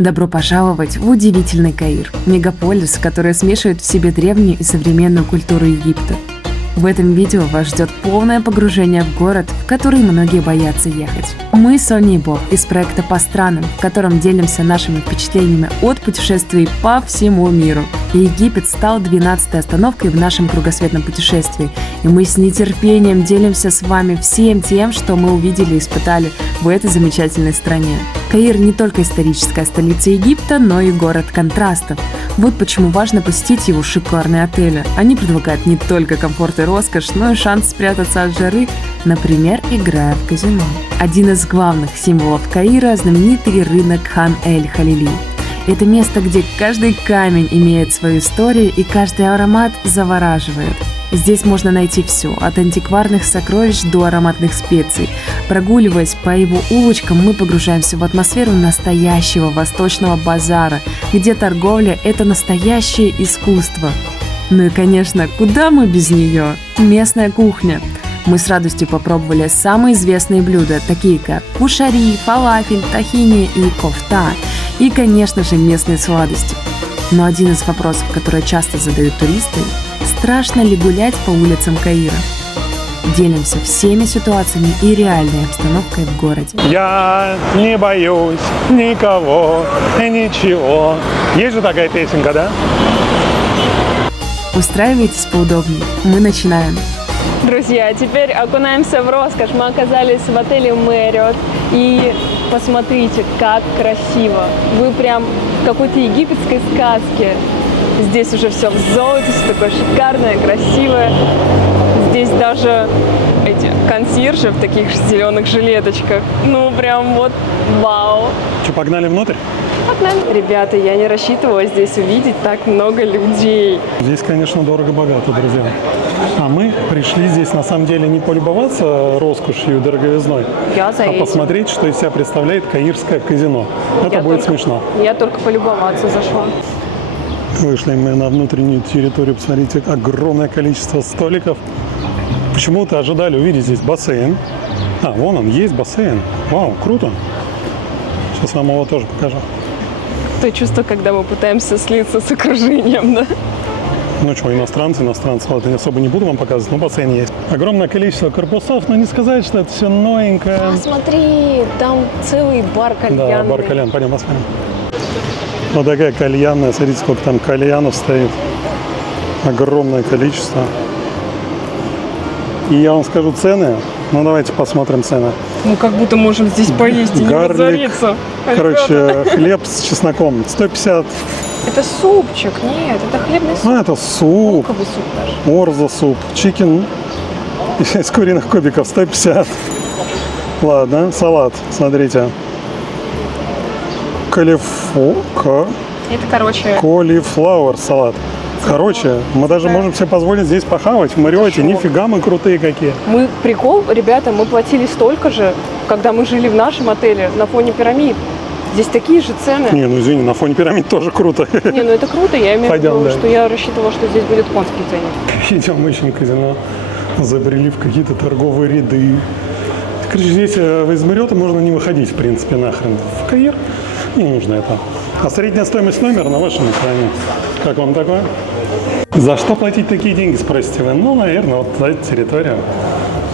Добро пожаловать в удивительный Каир, мегаполис, который смешивает в себе древнюю и современную культуру Египта. В этом видео вас ждет полное погружение в город, в который многие боятся ехать. Мы Соня и Боб из проекта «По странам», в котором делимся нашими впечатлениями от путешествий по всему миру. И Египет стал 12-й остановкой в нашем кругосветном путешествии, и мы с нетерпением делимся с вами всем тем, что мы увидели и испытали в этой замечательной стране. Каир не только историческая столица Египта, но и город контрастов. Вот почему важно посетить его шикарные отели. Они предлагают не только комфорт и роскошь, но и шанс спрятаться от жары, например, играя в казино. Один из главных символов Каира – знаменитый рынок Хан-эль-Халили. Это место, где каждый камень имеет свою историю и каждый аромат завораживает. Здесь можно найти все, от антикварных сокровищ до ароматных специй. Прогуливаясь по его улочкам, мы погружаемся в атмосферу настоящего восточного базара, где торговля – это настоящее искусство. Ну и, конечно, куда мы без нее? Местная кухня. Мы с радостью попробовали самые известные блюда, такие как кушари, фалафель, тахини и кофта. И, конечно же, местные сладости. Но один из вопросов, которые часто задают туристы – страшно ли гулять по улицам Каира? Делимся всеми ситуациями и реальной обстановкой в городе. Я не боюсь никого и ничего. Есть же такая песенка, да? Устраивайтесь поудобнее. Мы начинаем. Друзья, теперь окунаемся в роскошь. Мы оказались в отеле Marriott. И посмотрите, как красиво. Вы прям в какой-то египетской сказке. Здесь уже все в золоте, все такое шикарное, красивое. Здесь даже эти консьержи в таких зеленых жилеточках. Ну, прям вот вау. Что, погнали внутрь? Ребята, я не рассчитывала здесь увидеть так много людей. Здесь, конечно, дорого-богато, друзья. А мы пришли здесь, на самом деле, не полюбоваться роскошью и дороговизной, а посмотреть, что из себя представляет каирское казино. Это будет смешно. Я только полюбоваться зашла. Вышли мы на внутреннюю территорию, посмотрите, огромное количество столиков. Почему-то ожидали увидеть здесь бассейн. А, вон он, есть бассейн. Вау, круто. Сейчас вам его тоже покажу. То чувство, когда мы пытаемся слиться с окружением, да? Ну что, иностранцы, вот я особо не буду вам показывать, но бассейн есть. Огромное количество корпусов, но не сказать, что это все новенькое. А, смотри, там целый бар кальянный. Да, бар кальян, пойдем посмотрим. Вот такая кальянная, смотрите, сколько там кальянов стоит. Огромное количество. И я вам скажу цены. Ну, давайте посмотрим цены. Мы как будто можем здесь поесть и не разориться. Короче, хлеб с чесноком 150. Это супчик, нет, это хлебный суп. А, это суп. Луковый суп даже. Орзо суп. Чикен из куриных кубиков 150. Ладно, салат, смотрите. Это, короче... Cauliflower салат. Короче, мы даже можем себе позволить здесь похавать в Марриотте. Нифига мы крутые какие. Мы, прикол, ребята, мы платили столько же, когда мы жили в нашем отеле на фоне пирамид. Здесь такие же цены. Не, ну извини, на фоне пирамид тоже круто. Не, ну это круто, я имею в виду, да. что я рассчитывала, что здесь будет конский ценник. Идем, ищем казино. Забрели в какие-то торговые ряды. Короче, здесь из Марриотта можно не выходить, в принципе, нахрен. В Каир не нужно это. А средняя стоимость номера на вашем экране. Как вам такое? За что платить такие деньги, спросите вы? Ну, наверное, вот за эту территорию.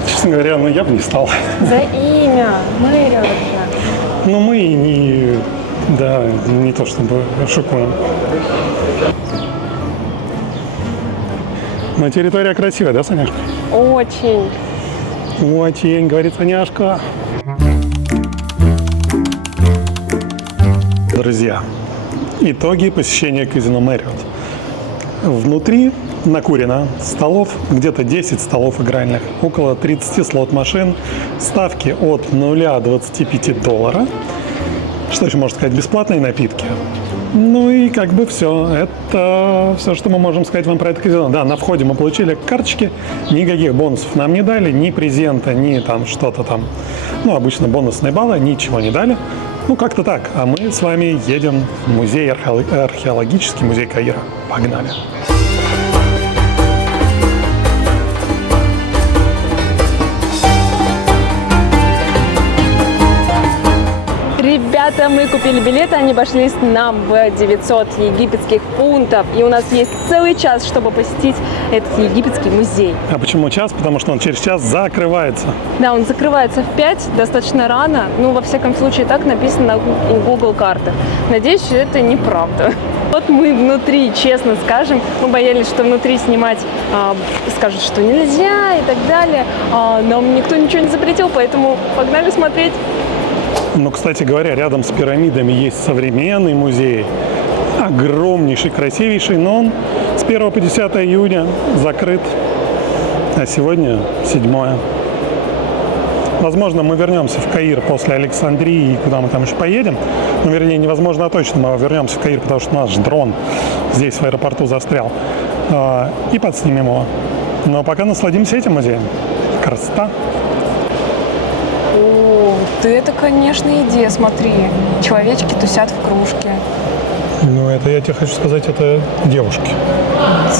Честно говоря, ну я бы не стал. За имя Marriott. Но мы не... Да, не то чтобы шикуем. Но территория красивая, да, Соняшка? Очень. Очень, говорит Соняшка. Друзья, итоги посещения казино Marriott. Внутри накурено столов, где-то 10 столов игральных, около 30 слот-машин, ставки от 0 до 25 долларов. Что еще можно сказать? Бесплатные напитки. Ну и как бы все. Это все, что мы можем сказать вам про это казино. Да, на входе мы получили карточки, никаких бонусов нам не дали, ни презента, ни там что-то там. Ну, обычно бонусные баллы, ничего не дали. Ну, как-то так. А мы с вами едем в музей, археологический музей Каира. Погнали! Ребята, мы купили билеты, они обошлись нам в 900 египетских фунтов. И у нас есть целый час, чтобы посетить этот египетский музей. А почему час? Потому что он через час закрывается. Да, он закрывается в 5, достаточно рано. Ну, во всяком случае, так написано на Google картах. Надеюсь, что это неправда. Вот мы внутри, честно скажем, мы боялись, что внутри снимать скажут, что нельзя и так далее. Нам никто ничего не запретил, поэтому погнали смотреть. Ну, кстати говоря, рядом с пирамидами есть современный музей. Огромнейший, красивейший, но он с 1 по 10 июня закрыт. А сегодня 7. Возможно, мы вернемся в Каир после Александрии, куда мы там еще поедем. Ну, вернее, невозможно, а точно мы вернемся в Каир, потому что наш дрон здесь в аэропорту застрял. И подснимем его. Но пока насладимся этим музеем. Красота. О, ты это, конечно, идея, смотри. Человечки тусят в кружке. Ну, это я тебе хочу сказать, это девушки.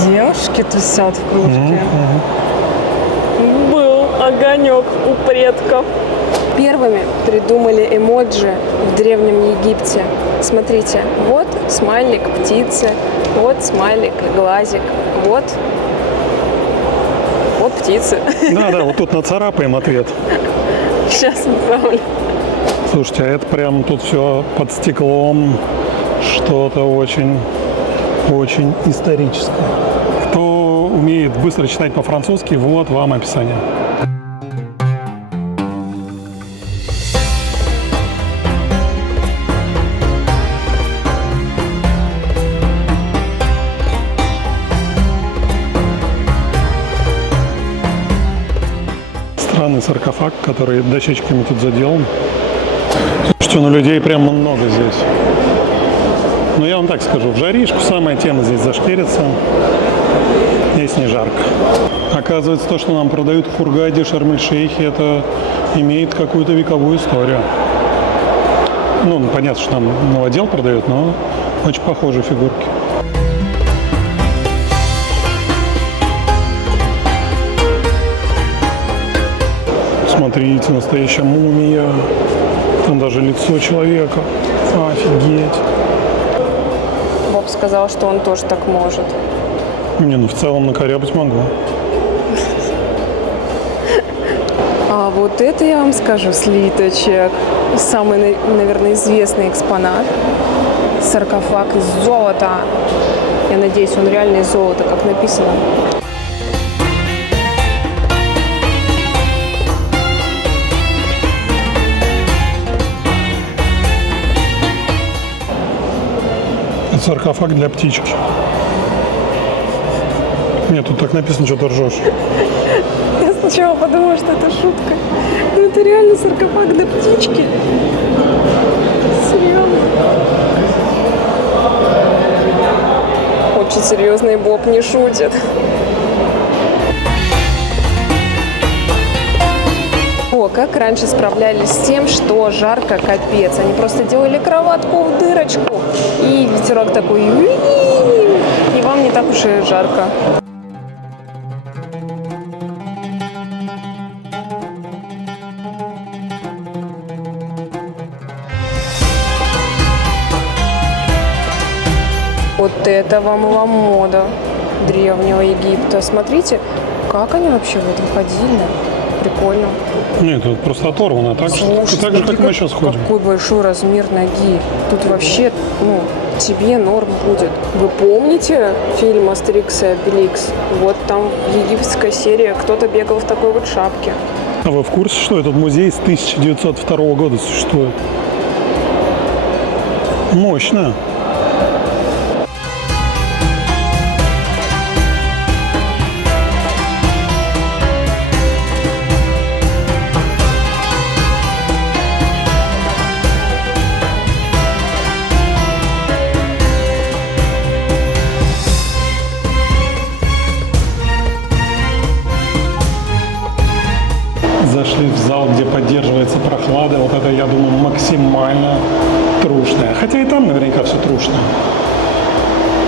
Девушки тусят в кружке. Был огонек у предков. Первыми придумали эмоджи в Древнем Египте. Смотрите, вот смайлик птицы, вот смайлик глазик, вот птицы. Да, вот тут нацарапаем ответ. Сейчас отправлю. Слушайте, а это прям тут все под стеклом, что-то очень историческое. Кто умеет быстро читать по-французски, вот вам описание. Странный саркофаг, который дощечками тут заделан. Слушайте, ну людей прямо много здесь. Но я вам так скажу, в жаришку самая тема здесь зашкерится, если не жарко. Оказывается, то, что нам продают в Хургаде, Шарм-эль-Шейхе, это имеет какую-то вековую историю. Ну, понятно, что нам новодел продают, но очень похожие фигурки. Смотрите, настоящая мумия. Там даже лицо человека. Офигеть. Боб сказал, что он тоже так может. Не, ну в целом накорябать могу. А вот это я вам скажу, слиточек. Самый, наверное, известный экспонат. Саркофаг из золота. Я надеюсь, он реально из золота, как написано. Саркофаг для птички. Нет, тут так написано, что ты ржешь. Я сначала подумала, что это шутка. Но это реально саркофаг для птички. Серьезно. Очень серьезный Боб не шутит. О, как раньше справлялись с тем, что жарко капец. Они просто делали кроватку в дырочку. И ветерок такой. И вам не так уж и жарко. Вот это вам мода Древнего Египта. Смотрите, как они вообще в этом ходили. Прикольно. Нет, тут просто оторвано. Так, Слушай, так же, как мы сейчас ходим. Какой большой размер ноги. Тут вообще, тебе норм будет. Вы помните фильм «Астерикс и Обеликс»? Вот там египетская серия. Кто-то бегал в такой вот шапке. А вы в курсе, что этот музей с 1902 года существует? Мощно. Зашли в зал, где поддерживается прохлада. Вот это, я думаю, максимально трушное. Хотя и там наверняка все трушное.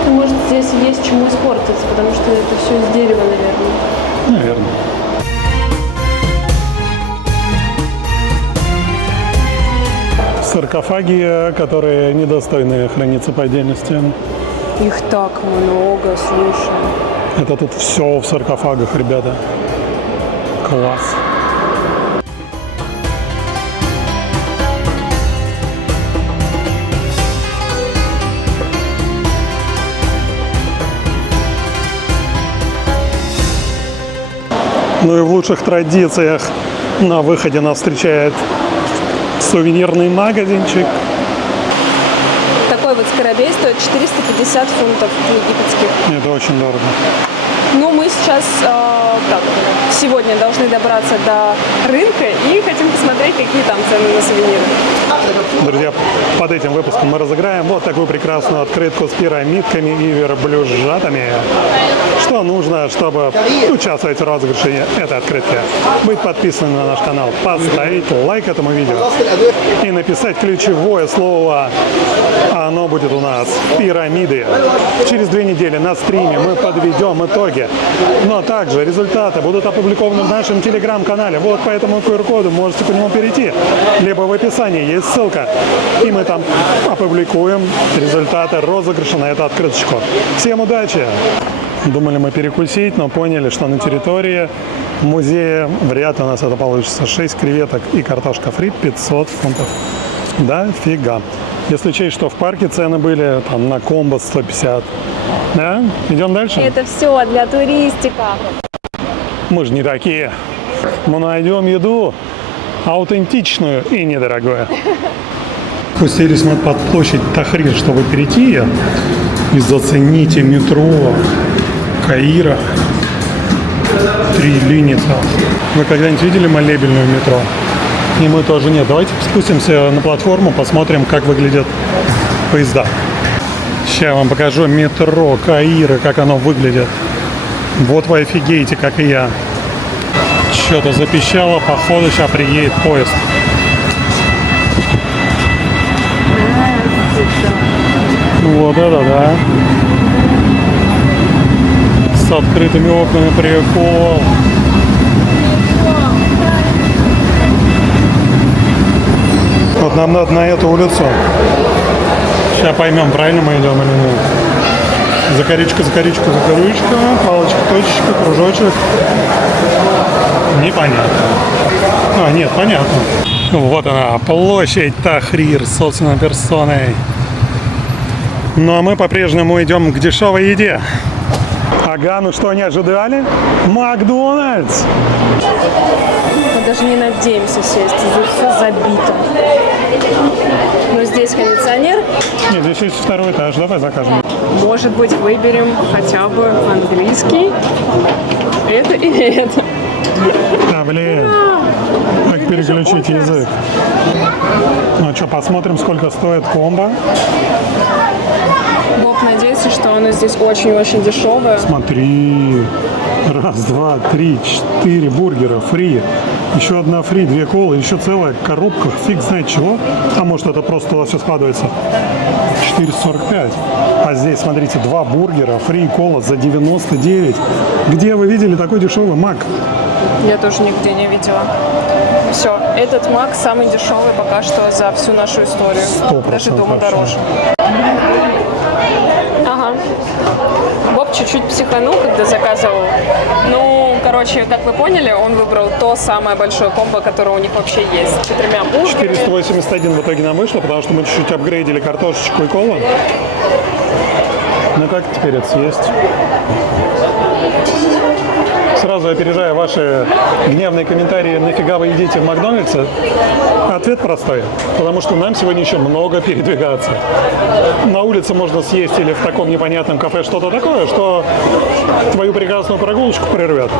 Может, здесь есть чему испортиться, потому что это все из дерева, наверное. Наверное. Саркофаги, которые недостойны храниться по отдельности. Их так много, слушай. Это тут все в саркофагах, ребята. Класс. Ну и в лучших традициях на выходе нас встречает сувенирный магазинчик. Такой вот скоробей стоит 450 фунтов египетских. Это очень дорого. Ну, мы сейчас сегодня должны добраться до рынка и хотим посмотреть, какие там цены на сувениры. Друзья, под этим выпуском мы разыграем вот такую прекрасную открытку с пирамидками и верблюжатами. Что нужно, чтобы участвовать в розыгрыше этой открытки? Быть подписанным на наш канал, поставить лайк этому видео и написать ключевое слово. Оно будет у нас пирамиды. Через 2 недели на стриме мы подведем итоги. Но также результаты будут опубликованы в нашем телеграм-канале. Вот по этому QR-коду можете по нему перейти. Либо в описании есть ссылка. И мы там опубликуем результаты розыгрыша на эту открыточку. Всем удачи! Думали мы перекусить, но поняли, что на территории музея вряд ли у нас это получится. 6 креветок и картошка фри 500 фунтов. Да, фига. Если учесть, что в парке цены были там на комбо 150. Да? Идем дальше? Это все для туристика. Мы же не такие. Мы найдем еду аутентичную и недорогую. Спустились мы под площадь Тахрир, чтобы перейти ее. И зацените метро Каира. 3 линии. Вы когда-нибудь видели молебельную метро? И мы тоже нет. Давайте спустимся на платформу, посмотрим, как выглядят поезда. Сейчас я вам покажу метро Каира, как оно выглядит. Вот вы офигеете, как и я. Что-то запищало, походу сейчас приедет поезд. Вот это да. С открытыми окнами прикол. Вот нам надо на эту улицу. Сейчас поймем, правильно мы идем или нет. Закорючка, закорючка, закорючка. Палочка, точечка, кружочек. Непонятно. А, нет, понятно. Вот она, площадь Тахрир собственной персоной. Ну а мы по-прежнему идем к дешевой еде. Ага, ну что, не ожидали? Макдональдс! Мы даже не надеемся сесть, здесь все забито. Но здесь кондиционер. Нет, здесь есть 2-й этаж, давай закажем. Может быть, выберем хотя бы английский. Это или это? Да, блин. Как переключить язык? Ну что, посмотрим, сколько стоит комбо. Боб надеется, что оно здесь очень-очень дешевое. Смотри. 1, 2, 3, 4 бургера фри. Еще 1 фри, 2 колы, еще целая коробка, фиг знает чего. А может это просто туда все складывается. 4,45. А здесь, смотрите, 2 бургера, фри и кола за 99. Где вы видели такой дешевый мак? Я тоже нигде не видела. Все, этот мак самый дешевый пока что за всю нашу историю. Даже дома вообще дороже. Ага. Боб чуть-чуть психанул, когда заказывал. Ну, короче, как вы поняли, он выбрал то самое большое комбо, которое у них вообще есть. С 4 бургерами. 481 в итоге нам вышло, потому что мы чуть-чуть апгрейдили картошечку и колу. Ну как теперь это съесть? Сразу опережая ваши гневные комментарии, нафига вы едите в Макдональдсе, ответ простой. Потому что нам сегодня еще много передвигаться. На улице можно съесть или в таком непонятном кафе что-то такое, что твою прекрасную прогулочку прервет.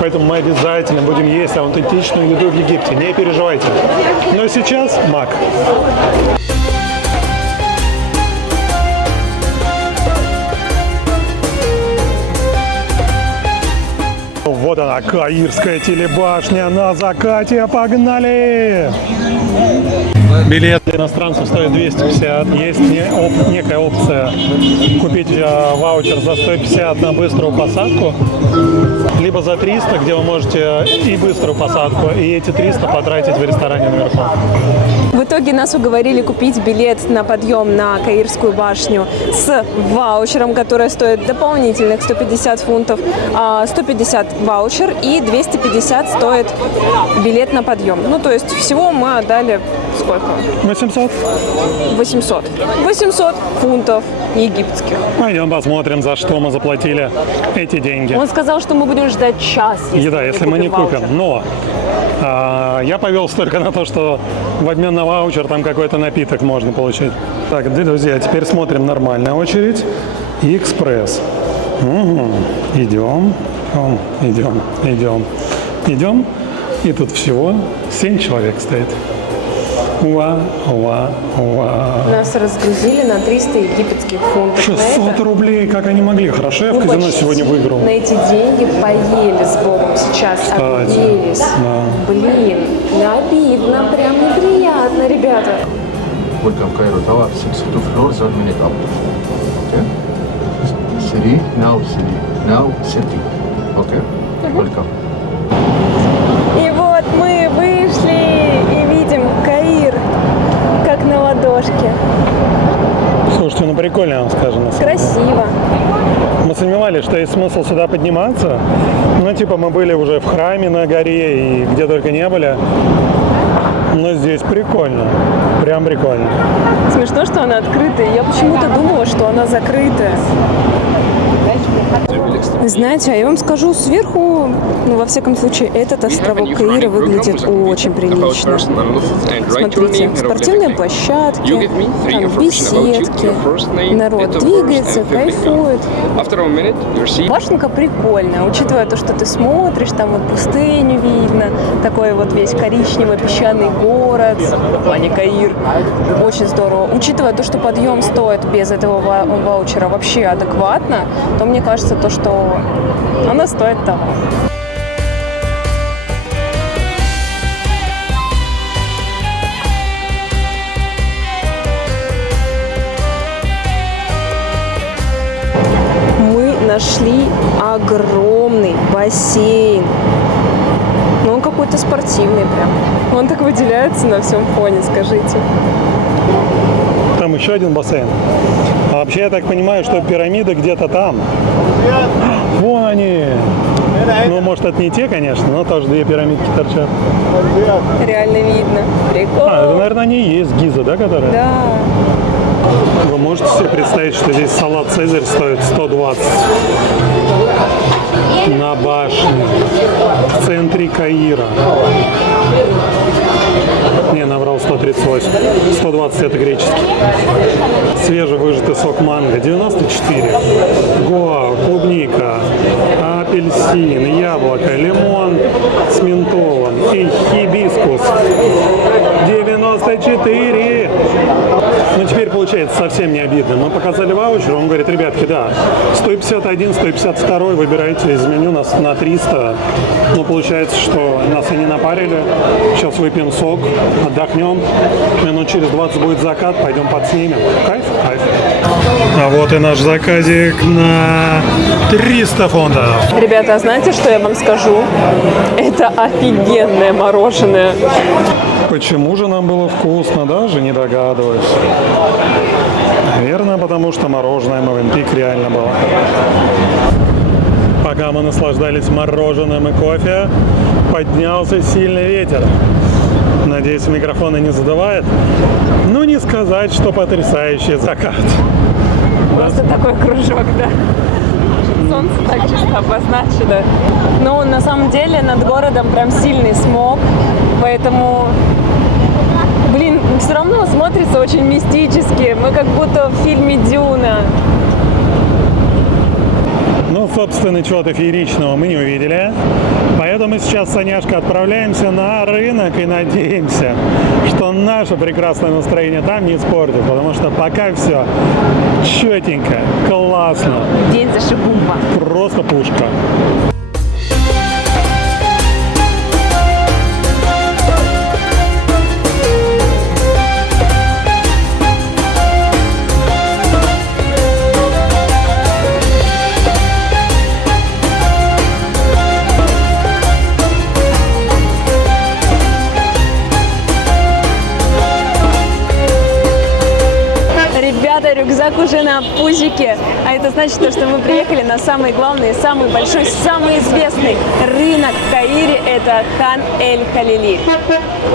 Поэтому мы обязательно будем есть аутентичную еду в Египте. Не переживайте. Но сейчас Мак. Вот она, Каирская телебашня на закате. Погнали! Билет для иностранцев стоит 250. Есть некая опция купить ваучер за 150 на быструю посадку, либо за 300, где вы можете и быструю посадку, и эти 300 потратить в ресторане наверху. В итоге нас уговорили купить билет на подъем на Каирскую башню с ваучером, который стоит дополнительных 150 фунтов, 150 ваучер и 250 стоит билет на подъем. Ну, то есть всего мы отдали сколько? 800. 800 фунтов египетских. Пойдем посмотрим, за что мы заплатили эти деньги. Он сказал, что мы будем ждать час. Если мы не купим. ваучер. Но я повелся только на то, что в обмен на ваучер там какой-то напиток можно получить. Так, друзья, теперь смотрим нормальная очередь и экспресс. Идем. И тут всего 7 человек стоит. Нас разгрузили на 300 египетских фунтов. 600 рублей, как они могли. Хорошо, я в казино сегодня выиграл. На эти деньги поели с Богом сейчас. Кстати, Объелись. да. Блин, обидно, прям неприятно, ребята. Welcome Cairo Tower, 62 floors, 1 minute up. Okay? City, now city. Okay? Welcome. И вот мы вышли и видим Каир, как на ладошке. Слушайте, ну прикольно, я вам скажу. на самом деле. Красиво. Мы сомневались, что есть смысл сюда подниматься. Ну, типа, мы были уже в храме на горе и где только не были. Но здесь прикольно. Прям прикольно. Смешно, что она открытая. Я почему-то думала, что она закрытая. Знаете, а я вам скажу, сверху, ну, во всяком случае, этот островок Каира выглядит очень прилично. Смотрите, спортивные площадки, там беседки, народ двигается, кайфует. Башенка прикольная, учитывая то, что ты смотришь, там вот пустыню видно, такой вот весь коричневый песчаный город, в плане Каир. Очень здорово. Учитывая то, что подъем стоит без этого ваучера вообще адекватно, то мне кажется, то, что она стоит того. Мы нашли огромный бассейн. Ну, он какой-то спортивный прям. Он так выделяется на всем фоне, скажите. Там еще один бассейн. А вообще, я так понимаю, что пирамиды где-то там. Вон они. Ну, может, это не те, конечно, но тоже две пирамидки торчат. Реально видно. Прикольно. Это, наверное, они и есть Гиза, да, которая? Да. Вы можете себе представить, что здесь салат Цезарь стоит 120 на башне в центре Каира. Не, наврал, 138. 120 это греческий. Свежевыжатый сок манго 94. Гоа, клубника, апельсин, яблоко, лимон с ментолом и хибискус 94. Ну, теперь получается совсем не обидно. Мы показали ваучер, он говорит: ребятки, да, 151, 152, выбирайте из меню нас на 300. Но получается, что нас и не напарили. Сейчас выпьем сок, отдохнем. Минут через 20 будет закат, пойдем подснимем. Кайф? Кайф. А вот и наш заказик на 300 фунтов. Ребята, а знаете, что я вам скажу? Это офигенное мороженое. Почему же нам было вкусно, даже не догадываюсь. Наверное, потому что мороженое Мовенпик реально было. Пока мы наслаждались мороженым и кофе, поднялся сильный ветер. Надеюсь, микрофоны не задувает. Ну, не сказать, что потрясающий закат. Просто такой кружок, да. Солнце так чисто обозначено. Но на самом деле над городом прям сильный смог. Поэтому, блин, все равно смотрится очень мистически. Мы как будто в фильме «Дюна». Ну, собственно, чего-то фееричного мы не увидели. Поэтому сейчас, Саняшка, отправляемся на рынок и надеемся, что наше прекрасное настроение там не испортит. Потому что пока все четенько, классно. День зашибумба. Просто пушка. рюкзак уже на пузике. А это значит, что мы приехали на самый главный, самый большой, самый известный рынок в Каире. Это Хан эль-Халили.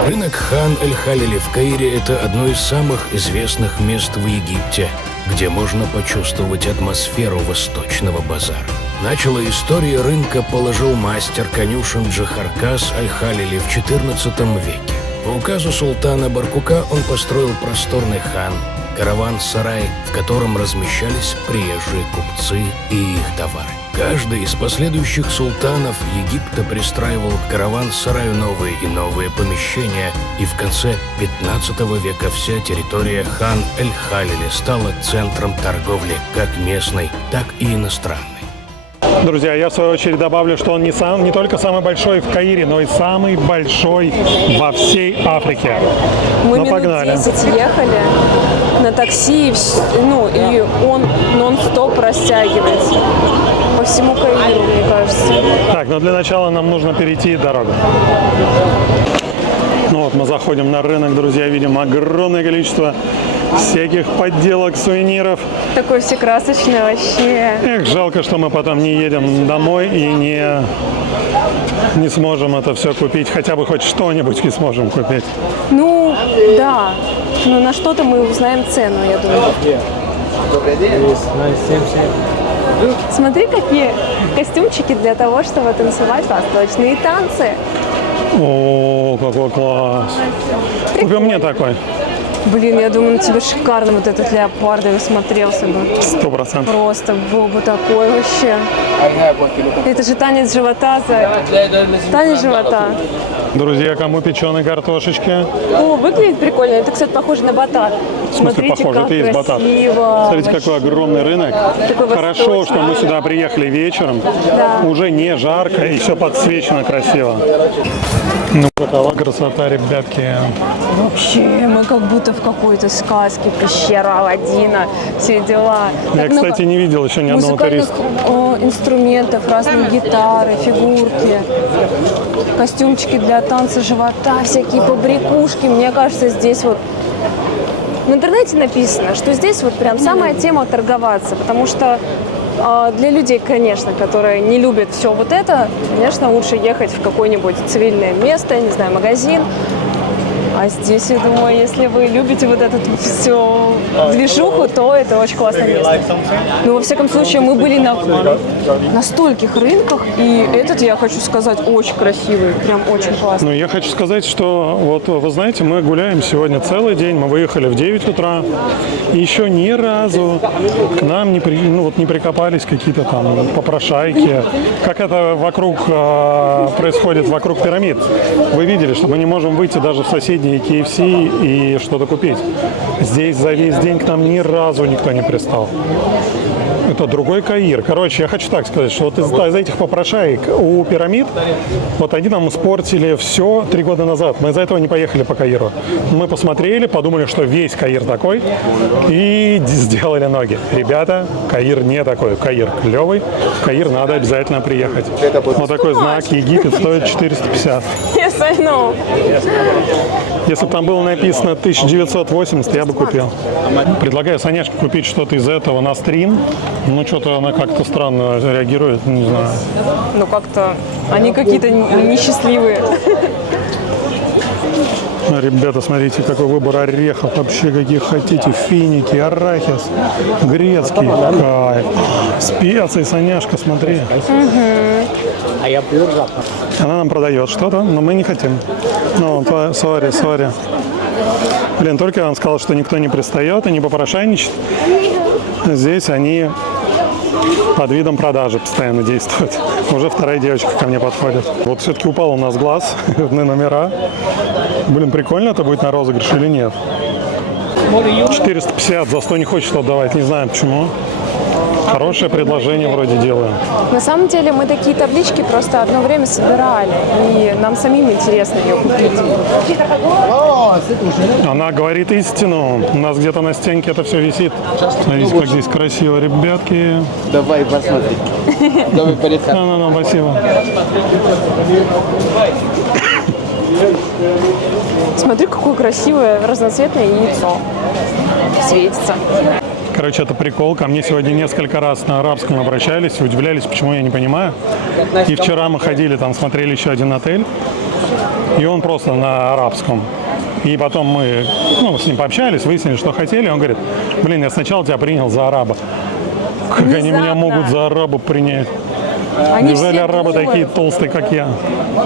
Рынок Хан эль-Халили в Каире – это одно из самых известных мест в Египте, где можно почувствовать атмосферу восточного базара. Начало истории рынка положил мастер конюшен Джохаркас аль-Халили в XIV веке. По указу султана Баркука он построил просторный хан, караван-сарай, в котором размещались приезжие купцы и их товары. Каждый из последующих султанов Египта пристраивал к караван-сараю новые и новые помещения, и в конце XV века вся территория Хан эль-Халили стала центром торговли как местной, так и иностранной. Друзья, я в свою очередь добавлю, что он не только самый большой в Каире, но и самый большой во всей Африке. Мы Ну, минут погнали. 10 ехали на такси, и он нон-стоп растягивается. По всему Каиру, мне кажется. Так, но для начала нам нужно перейти дорогу. Ну вот мы заходим на рынок, друзья, видим огромное количество всяких подделок, сувениров. Такой все красочный вообще. Эх, жалко, что мы потом не едем домой и не сможем это все купить. Хотя бы хоть что-нибудь не сможем купить. Ну, да. Но на что-то мы узнаем цену, я думаю. Смотри, какие костюмчики для того, чтобы танцевать восточные танцы. О, какой класс. Купи мне такой. Блин, я думаю, на тебе шикарно вот этот леопардовый смотрелся бы. 100%. Просто был бы такой вообще. Это же танец живота, танец живота. Друзья, кому печеной картошечки? О, выглядит прикольно. Это, кстати, похоже на батат. В смысле, Смотрите, похоже, как это есть батат. красиво. Смотрите, какой огромный рынок. Такой Хорошо, восточный. что мы сюда приехали вечером. Да. Уже не жарко и все подсвечено красиво. Ну, какова красота, ребятки. Вообще, мы как будто в какой-то сказке, пещера Аладдина, все дела. Я, Так много кстати, не видел еще ни одного музыкальных туриста. инструментов, разные гитары, фигурки, костюмчики для танца живота, всякие побрякушки. Мне кажется, здесь вот в интернете написано, что здесь вот прям самая тема торговаться, потому что для людей, конечно, которые не любят все вот это, конечно, лучше ехать в какое-нибудь цивильное место, не знаю, магазин. А здесь, я думаю, если вы любите вот эту всю движуху, то это очень классное место. Но, во всяком случае, мы были на стольких рынках, и этот, я хочу сказать, очень красивый, прям очень классный. Ну, я хочу сказать, что, вот, вы знаете, мы гуляем сегодня целый день, мы выехали в 9 утра, и еще ни разу к нам не прикопались какие-то там попрошайки, как это происходит вокруг пирамид. Вы видели, что мы не можем выйти даже в соседние KFC и что-то купить. Здесь за весь день к нам ни разу никто не пристал. Это другой Каир. Короче, я хочу так сказать, что вот из этих попрошаек у пирамид, вот они нам испортили все 3 года назад. Мы из-за этого не поехали по Каиру. Мы посмотрели, подумали, что весь Каир такой, и сделали ноги. Ребята, Каир не такой. Каир клевый. В Каир надо обязательно приехать. Вот такой знак Египет стоит 450. Yes, I know. Если бы там было написано 1980, я бы купил. Предлагаю Саняшке купить что-то из этого на стрим. Ну, что-то она как-то странно реагирует, не знаю. Ну, как-то они какие-то несчастливые. Ребята, смотрите, какой выбор орехов. Вообще, каких хотите. Финики, арахис, грецкий. Кайф. Специи, Саняшка, смотри. Она нам продает что-то, но мы не хотим. Ну, сори. Блин, только я вам сказал, что никто не пристает и не попрошайничает. Здесь они под видом продажи постоянно действуют. Уже вторая девочка ко мне подходит. Вот все-таки упал у нас глаз на номера. Блин, прикольно это будет на розыгрыш или нет? 450 за 100 не хочет отдавать, не знаю почему. Хорошее предложение вроде делаем. На самом деле мы такие таблички просто одно время собирали, и нам самим интересно ее купить. Она говорит истину. У нас где-то на стенке это все висит. Смотрите, как здесь красиво, ребятки. Давай посмотри. Давай порядка. Ну, спасибо. Смотри, какое красивое разноцветное яйцо. Светится. Короче, это прикол. Ко мне сегодня несколько раз на арабском обращались, удивлялись, почему я не понимаю. И вчера мы ходили, там смотрели еще один отель, и он просто на арабском. И потом мы с ним пообщались, выяснили, что хотели. Он говорит, блин, я сначала тебя принял за араба. Как они меня могут за араба принять? Неужели арабы такие толстые, как я?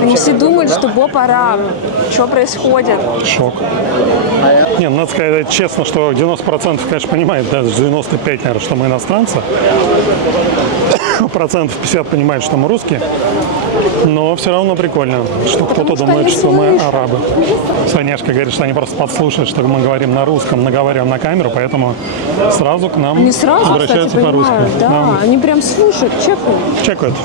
Они все думают, что Боб араб. Что происходит? Шок. Не, надо сказать честно, что 90%, конечно, понимает, даже 95%, наверное, что мы иностранцы. Процентов 50 понимает, что мы русские. Но все равно прикольно, что кто-то думает, что мы арабы. Санешка говорит, что они просто подслушают, что мы говорим на русском, наговариваем на камеру, поэтому сразу к нам Они сразу, обращаются кстати, по-русски. понимают, да. Они прям слушают, чекают. Чекают.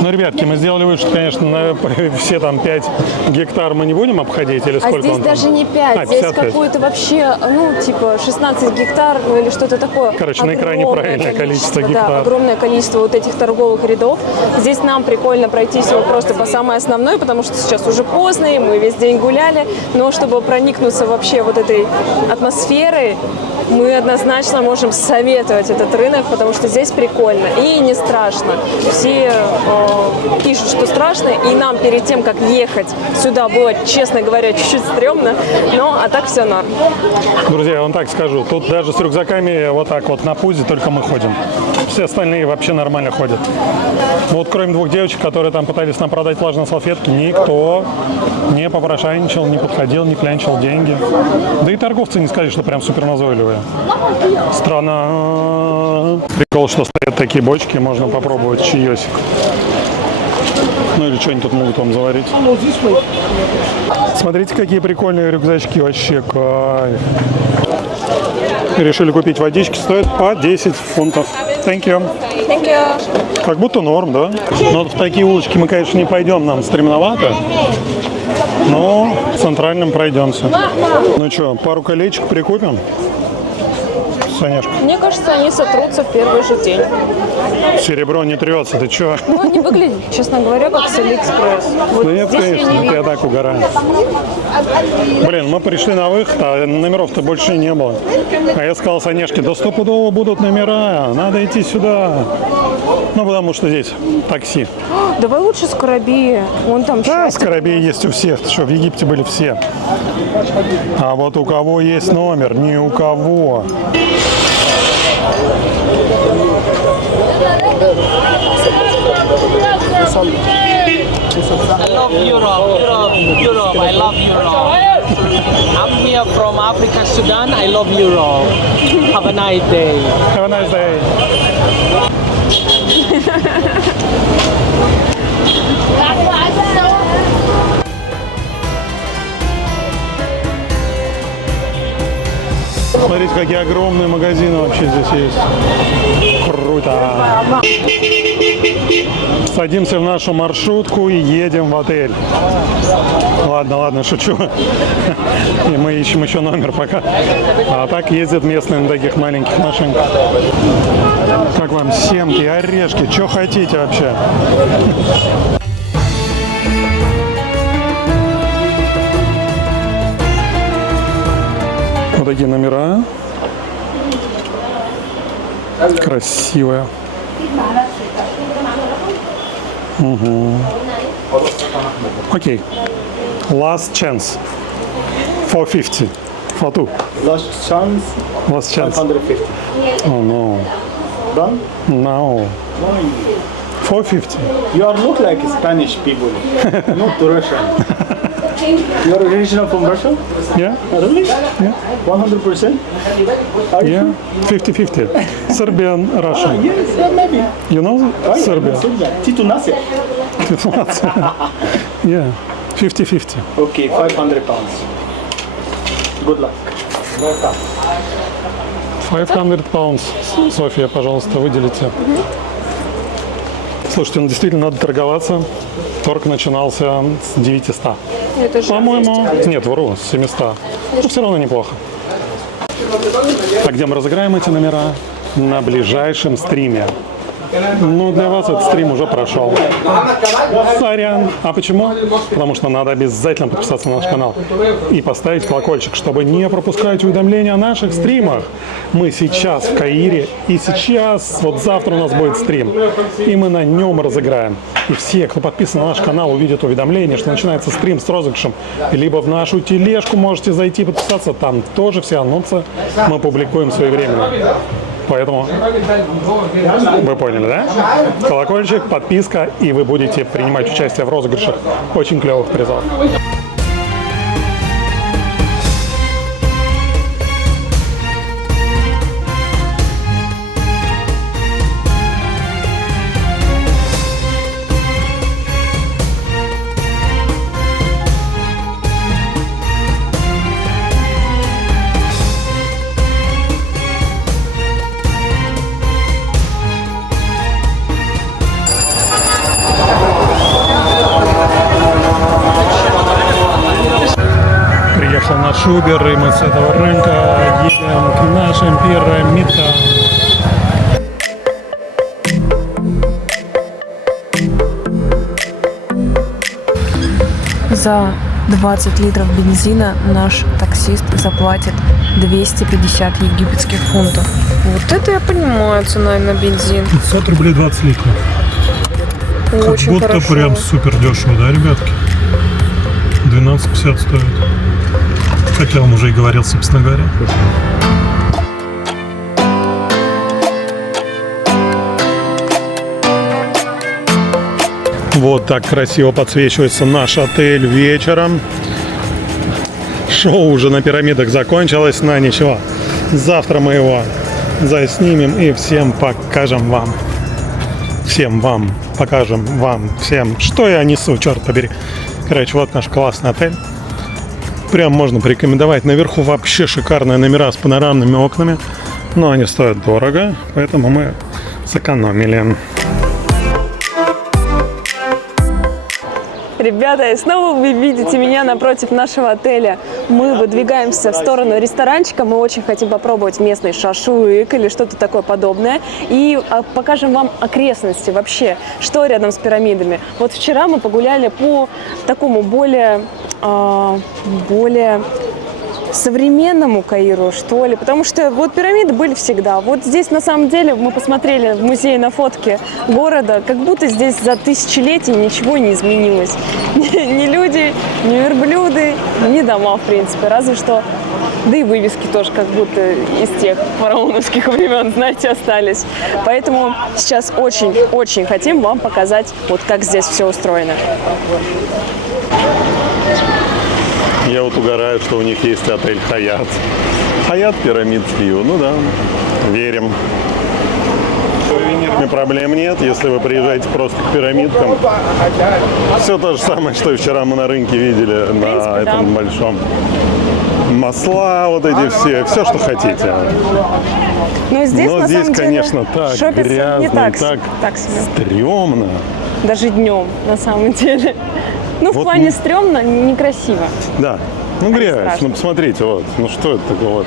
Ну, ребятки, мы сделали вывод, что, конечно, на все там 5 гектар мы не будем обходить, или сколько А здесь он там? даже не 5, здесь 55. какое-то вообще, 16 гектар, или что-то такое. Короче, на экране Огромное правильное количество Да, гектар. огромное количество вот этих торговых рядов. Здесь нам прикольно пройтись его просто по самой основной, потому что сейчас уже поздно, и мы весь день гуляли. Но чтобы проникнуться вообще вот этой атмосферой, мы однозначно можем советовать этот рынок, потому что здесь прикольно и не страшно. Все пишут, что страшно, и нам перед тем, как ехать сюда, было, честно говоря, чуть-чуть стрёмно, а так все норм. Друзья, я вам так скажу, тут даже с рюкзаками вот так вот на пузе только мы ходим. Все остальные вообще нормально ходят. Вот кроме 2 девочек, которые там пытались нам продать влажные салфетки, никто не попрошайничал, не подходил, не клянчил деньги. Да и торговцы не сказали, что прям супер назойливые. Странно. Прикол, что стоят такие бочки, можно попробовать чаёсик. Ну или что-нибудь тут могут вам заварить. Смотрите, какие прикольные рюкзачки, вообще кайф. Решили купить водички, стоят по 10 фунтов. Thank you. Thank you. Как будто норм, да? Но в такие улочки мы, конечно, не пойдем, нам стремновато. Но центральным пройдемся. Ну что, пару колечек прикупим? Санешка. Мне кажется, они сотрутся в первый же день. Серебро не трется, ты чё? Не выглядит, честно говоря, как с Алиэкспресс. Вот Ну нет, здесь конечно, я не это я вижу. так угораю. Блин, мы пришли на выход, а номеров-то больше не было. А я сказал Санешке, да стопудово будут номера, надо идти сюда. Ну, потому что здесь такси. Давай лучше Скоробея. Он там Да, чатик. скоробеи есть у всех, что в Египте были все. А вот у кого есть номер, ни у кого. I love Europe. I love Europe. I'm here from Africa, Sudan. I love Europe. Have a nice day. Have a nice day. Смотрите, какие огромные магазины вообще здесь есть. Круто. Садимся в нашу маршрутку и едем в отель. Ладно, шучу. И мы ищем еще номер пока. А так ездят местные на таких маленьких машинках. Как вам семки, орешки? Что хотите вообще? Вот такие номера. Красивые. Угу. Окей. Last chance. 450. For two. Last chance, Last chance. 150. Oh no. Done? No. Why? 450. You are look like Spanish people, not Russian. You are original from Russia? Yeah? Really? Yeah. 100%? Are you Yeah. 50-50. Serbian, Russian. sure? Yes, yeah, maybe. You know Right? Serbia? Tito Nasser. Yeah. 50-50. Okay, 500 pounds. Good luck. 500 pounds. Софья, пожалуйста, выделите. Слушайте, ну действительно надо торговаться. Торг начинался с 900. Это же По-моему, нет, вру, с 700. Но все равно неплохо. А где мы разыграем эти номера? На ближайшем стриме. Ну, для вас этот стрим уже прошел. Сорян. А почему? Потому что надо обязательно подписаться на наш канал и поставить колокольчик, чтобы не пропускать уведомления о наших стримах. Мы сейчас в Каире, и сейчас, вот завтра у нас будет стрим, и мы на нем разыграем. И все, кто подписан на наш канал, увидят уведомление, что начинается стрим с розыгрышем. Либо в нашу тележку можете зайти и подписаться, там тоже все анонсы мы публикуем своевременно. Поэтому вы поняли, да? Колокольчик, подписка, и вы будете принимать участие в розыгрышах очень клевых призов. Приехал наш Uber, и мы с этого рынка едем к нашим пирамидкам. За 20 литров бензина наш таксист заплатит 250 египетских фунтов. Вот это я понимаю, цена на бензин. 500 рублей 20 литров. Очень как будто хорошо. Прям супер дешево, да, ребятки? 12,50 стоит. Как я вам уже и говорил, собственно говоря. Вот так красиво подсвечивается наш отель вечером. Шоу уже на пирамидах закончилось, но ничего. Завтра мы его заснимем и всем покажем вам. Всем вам покажем вам всем, что я несу, черт побери. Короче, вот наш классный отель. Прям можно порекомендовать. Наверху вообще шикарные номера с панорамными окнами. Но они стоят дорого, поэтому мы сэкономили. Ребята, и снова вы видите меня напротив нашего отеля. Мы выдвигаемся в сторону ресторанчика. Мы очень хотим попробовать местный шашлык или что-то такое подобное. И покажем вам окрестности вообще, что рядом с пирамидами. Вот вчера мы погуляли по такому более современному Каиру, что ли. Потому что вот пирамиды были всегда. Вот здесь на самом деле мы посмотрели в музее на фотке города, как будто здесь за тысячелетия ничего не изменилось. Ни люди, ни верблюды, ни дома, в принципе. Разве что, да и вывески тоже как будто из тех фараоновских времен, знаете, остались. Поэтому сейчас очень-очень хотим вам показать, вот как здесь все устроено. Я вот угораю, что у них есть отель Хаят. Хаят Pyramid View. Ну да, верим. С сувенирами проблем нет, если вы приезжаете просто к пирамидкам. Все то же самое, что и вчера мы на рынке видели, на этом большом. Масла, вот эти все, что хотите. Но здесь, Но на здесь, самом деле, конечно, так шопиться грязно, не так так себе. стрёмно. Даже днем, на самом деле. Ну, в Вот плане стрёмно, некрасиво. Да, ну грязь, страшно. ну посмотрите, вот, ну что это такое вот.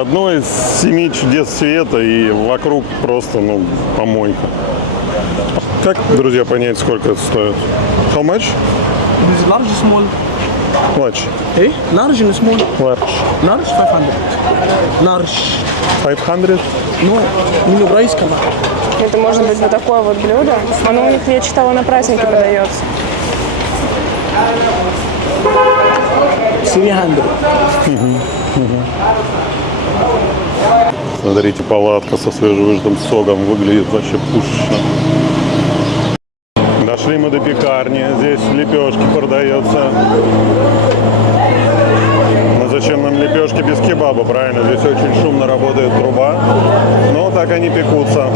Одно из 7 чудес света, и вокруг просто, ну, помойка. Как, друзья, понять, сколько это стоит? How much? This is large, small. Large. Eh? Large and small. Large. Large 500. Large. 500? No, minimum price кама. Это может быть вот такое вот блюдо. Оно у них, я читала, на празднике подается. 700. Смотрите, палатка со свежевыжатым соком выглядит вообще пушечно. Дошли мы до пекарни, здесь лепешки продается. Но зачем нам лепешки без кебаба, правильно? Здесь очень шумно работает труба, но так они пекутся.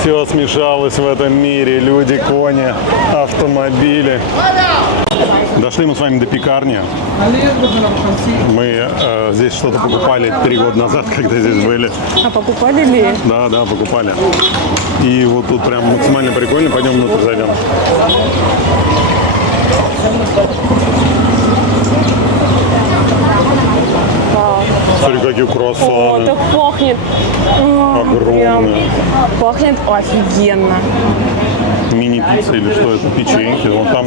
Все смешалось в этом мире. Люди, кони, автомобили. Дошли мы с вами до пекарни. Мы здесь что-то покупали 3 года назад, когда здесь были. А покупали ли? Да, покупали. И вот тут прям максимально прикольно. Пойдем внутрь зайдем. Смотри, какие О, круассаны. так пахнет. Огромные. Прям пахнет офигенно. Мини-пицца или что это? Печеньки. Вон там.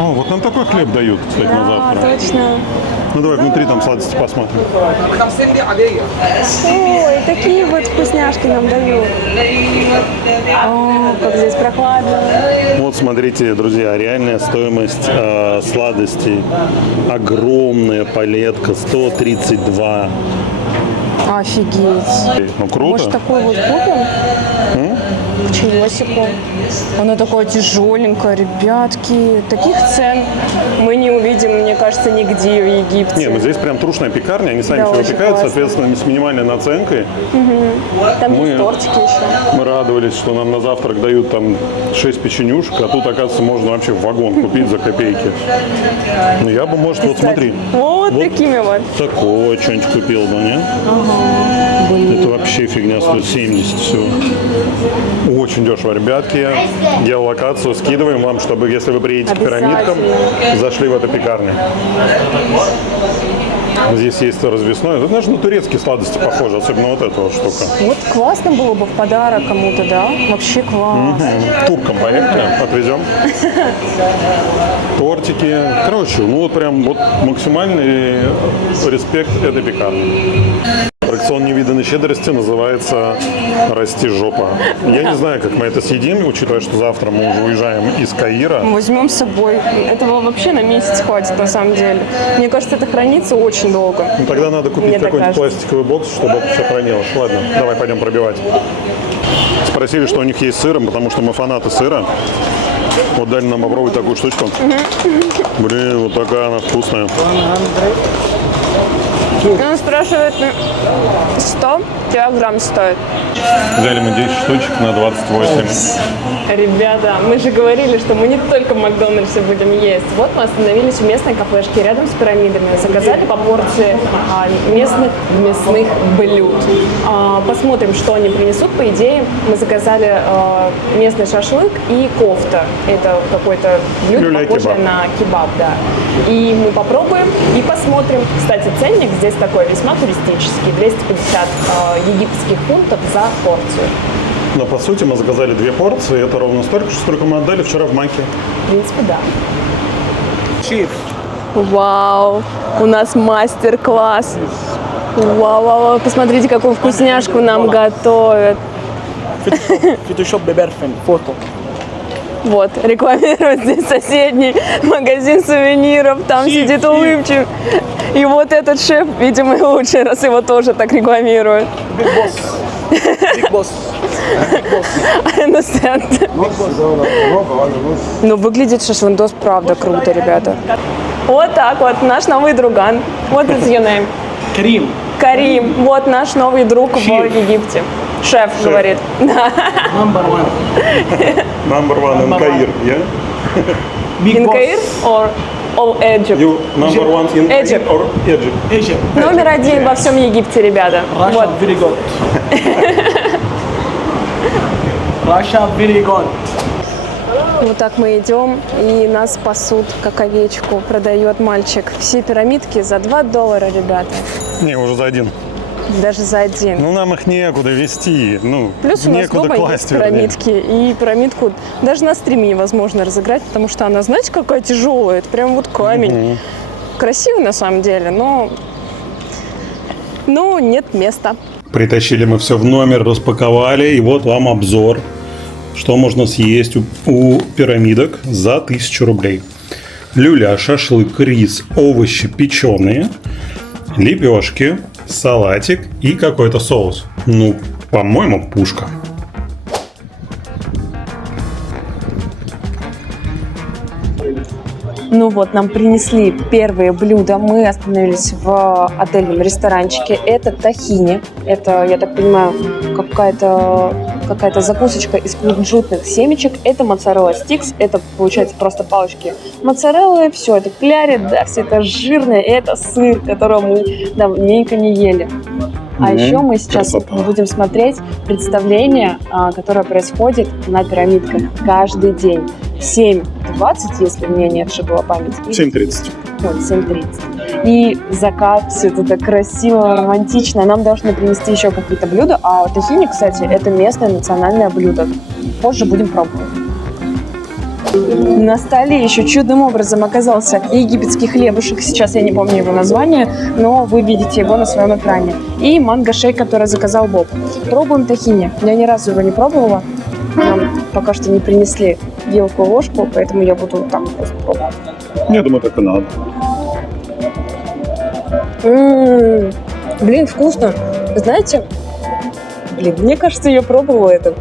О, вот нам такой хлеб дают, кстати, на А, завтра. точно. Ну давай внутри там сладости посмотрим. Ой, такие вот вкусняшки нам дают. О, как здесь прохладно. Вот смотрите, друзья, реальная стоимость сладостей. Огромная палетка, 132. Офигеть. Ну круто. Может, такой вот купим? Ничего себе. Она такая тяжеленькая, ребятки. Таких цен мы не увидим, мне кажется, нигде в Египте. Не, ну здесь прям трушная пекарня, они сами Да, все очень выпекают, классно. соответственно, с минимальной наценкой. Там мы- есть тортики еще. Мы радовались, что нам на завтрак дают там 6 печенюшек, а тут, оказывается, можно вообще вагон купить за копейки. Ну я бы, может, вот смотри. Вот такими вот. Такого что-нибудь купил бы, не? Это вообще фигня, 170 всего. Очень дешево, ребятки. Геолокацию скидываем вам, чтобы, если вы приедете к пирамидкам, зашли в эту пекарню. Здесь есть развесное. Тут, знаешь, на турецкие сладости похоже, особенно вот эта вот штука. Вот классно было бы в подарок кому-то, да? Вообще класс. Туркам поехали, отвезем. Тортики. Короче, ну вот прям вот максимальный респект этой пекарни. Аттракцион невиданной щедрости называется «Расти жопа». Я не знаю, как мы это съедим, учитывая, что завтра мы уже уезжаем из Каира. Возьмем с собой. Этого вообще на месяц хватит, на самом деле. Мне кажется, это хранится очень долго. Ну, тогда надо купить Мне так какой-нибудь кажется. пластиковый бокс, чтобы это все хранилось. Ладно, давай пойдем пробивать. Спросили, что у них есть с сыром, потому что мы фанаты сыра. Вот дали нам попробовать такую штучку. Блин, вот такая она вкусная. Он спрашивает, 100 килограмм стоит. Взяли мы 10 штучек на 28. Ребята, мы же говорили, что мы не только в Макдональдсе будем есть. Вот мы остановились у местной кафешки рядом с пирамидами. Заказали по порции местных мясных блюд. Посмотрим, что они принесут. По идее, мы заказали местный шашлык и кофта. Это какое-то блюдо, похожее на кебаб, да. И мы попробуем и посмотрим. Кстати, ценник здесь такой весьма туристический. 250 египетских фунтов за порцию. Но по сути мы заказали 2 порции. Это ровно столько, сколько мы отдали вчера в Маке. В принципе, да. Chief. Вау, у нас мастер-класс. Вау, посмотрите, какую вкусняшку нам готовят. Photoshop Beberfen. Фото. Вот, рекламирует здесь соседний магазин сувениров. Там сидит улыбчив. И вот этот шеф, видимо, лучший, раз его тоже так рекламируют. Big boss. Big boss. Big boss. I understand. Ну, выглядит шашлындос правда круто, ребята. Вот так вот, наш новый друган. What is your name? Kareem. Карим. Вот наш новый друг в Египте. Шеф говорит. Да. Number one. Number one in Cairo, yeah? Big In boss. Cairo or all Egypt? You number one in Egypt. Cairo or Egypt? Egypt. Номер один во всем Египте, ребята. Russia Вот. very good. Russia very good. Вот так мы идем, и нас пасут, как овечку, продает мальчик. Все пирамидки за $2, ребята. Не, уже за 1. Даже за 1. Ну нам их некуда везти. Ну, Плюс у нас некуда дома есть класть, вернее. пирамидки. И пирамидку даже на стриме невозможно разыграть, потому что она, знаете, какая тяжелая. Это прям вот камень. Красивый на самом деле, но нет места. Притащили мы все в номер, распаковали, и вот вам обзор, что можно съесть у пирамидок за 1000 рублей. Люля, шашлык, рис, овощи печеные, лепешки, салатик и какой-то соус. Ну, по-моему, пушка. Ну вот, нам принесли первые блюда. Мы остановились в отельном ресторанчике. Это тахини. Это, я так понимаю, какая-то закусочка из кунжутных семечек. Это моцарелла стикс. Это, получается, просто палочки моцареллы. Все это клярит, да, все это жирное. Это сыр, которого мы давненько не ели. А еще мы сейчас будем смотреть представление, которое происходит на пирамидках каждый день. В 7 8:20, если мне не отшибла память. 7:30. Вот, 7:30. И закат, все это так красиво, романтично. Нам должны принести еще какие-то блюда. А тахини, кстати, это местное национальное блюдо. Позже будем пробовать. На столе еще чудным образом оказался египетский хлебушек. Сейчас я не помню его название, но вы видите его на своем экране. И манго-шейк, который заказал Боб. Пробуем тахини. Я ни разу его не пробовала. Нам пока что не принесли вилку и ложку, поэтому я буду вот так просто пробовать. Я думаю, так и надо. Блин, вкусно. Знаете, мне кажется, я пробовала это.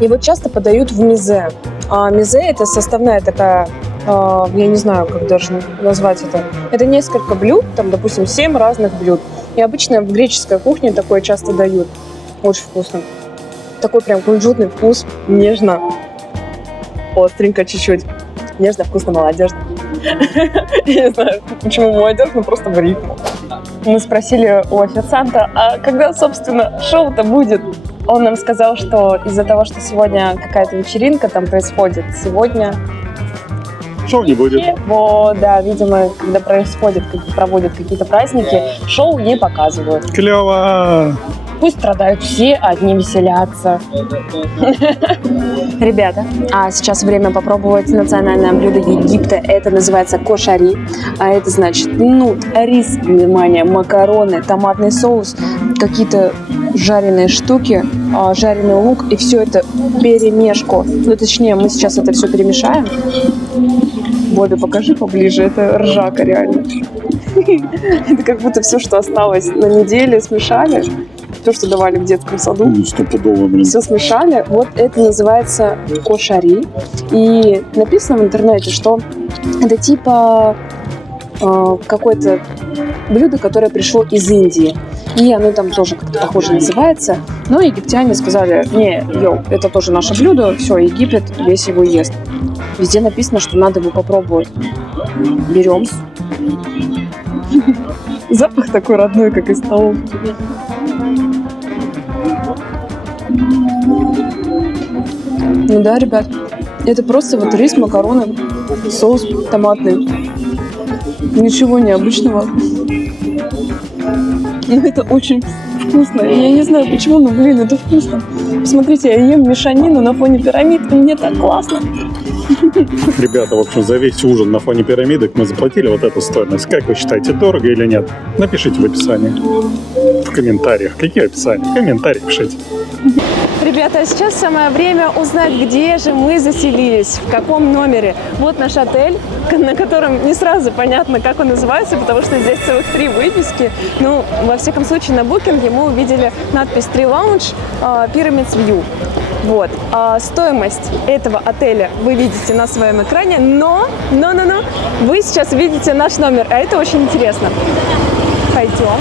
Его часто подают в мизе. А мизе — это составная такая, я не знаю, как даже назвать это. Это несколько блюд, там, допустим, 7 разных блюд. И обычно в греческой кухне такое часто дают. Очень вкусно. Такой прям кунжутный вкус, нежно, остренько чуть-чуть. Нежно, вкусно, молодежно. Я не знаю, почему молодежно, просто в рифму. Мы спросили у официанта, а когда, собственно, шоу-то будет? Он нам сказал, что из-за того, что сегодня какая-то вечеринка там происходит, сегодня... Шоу не будет. Вот, да, видимо, когда проводят какие-то праздники, шоу не показывают. Клево! Пусть страдают все, а одни веселятся. Ребята, а сейчас время попробовать национальное блюдо Египта. Это называется кошари. А это значит рис, внимание, макароны, томатный соус, какие-то жареные штуки, жареный лук. И все это перемешку. Ну, точнее, мы сейчас это все перемешаем. Бобби, покажи поближе. Это ржака реально. Это как будто все, что осталось на неделе, смешали. То, что давали в детском саду. Стопудово, блин. Все смешали. Вот это называется кошари. И написано в интернете, что это типа какое-то блюдо, которое пришло из Индии. И оно там тоже как-то похоже называется. Но египтяне сказали, это тоже наше блюдо. Все, Египет весь его ест. Везде написано, что надо его попробовать. Берем. Запах такой родной, как из столовки. Ну да, ребят, это просто вот рис, макароны, соус томатный. Ничего необычного. Но это очень вкусно. Я не знаю почему, но, блин, это вкусно. Посмотрите, я ем мешанину на фоне пирамид, и мне так классно. Ребята, в общем, за весь ужин на фоне пирамидок мы заплатили вот эту стоимость. Как вы считаете, дорого или нет? Напишите в описании. В комментариях. Какие описания? В комментариях пишите. Ребята, а сейчас самое время узнать, где же мы заселились, в каком номере. Вот наш отель, на котором не сразу понятно, как он называется, потому что здесь целых 3 вывески. Ну, во всяком случае, на букинге мы увидели надпись «3 Lounge Pyramids View». Вот. Стоимость этого отеля вы видите на своем экране, но вы сейчас видите наш номер, а это очень интересно. Пойдем.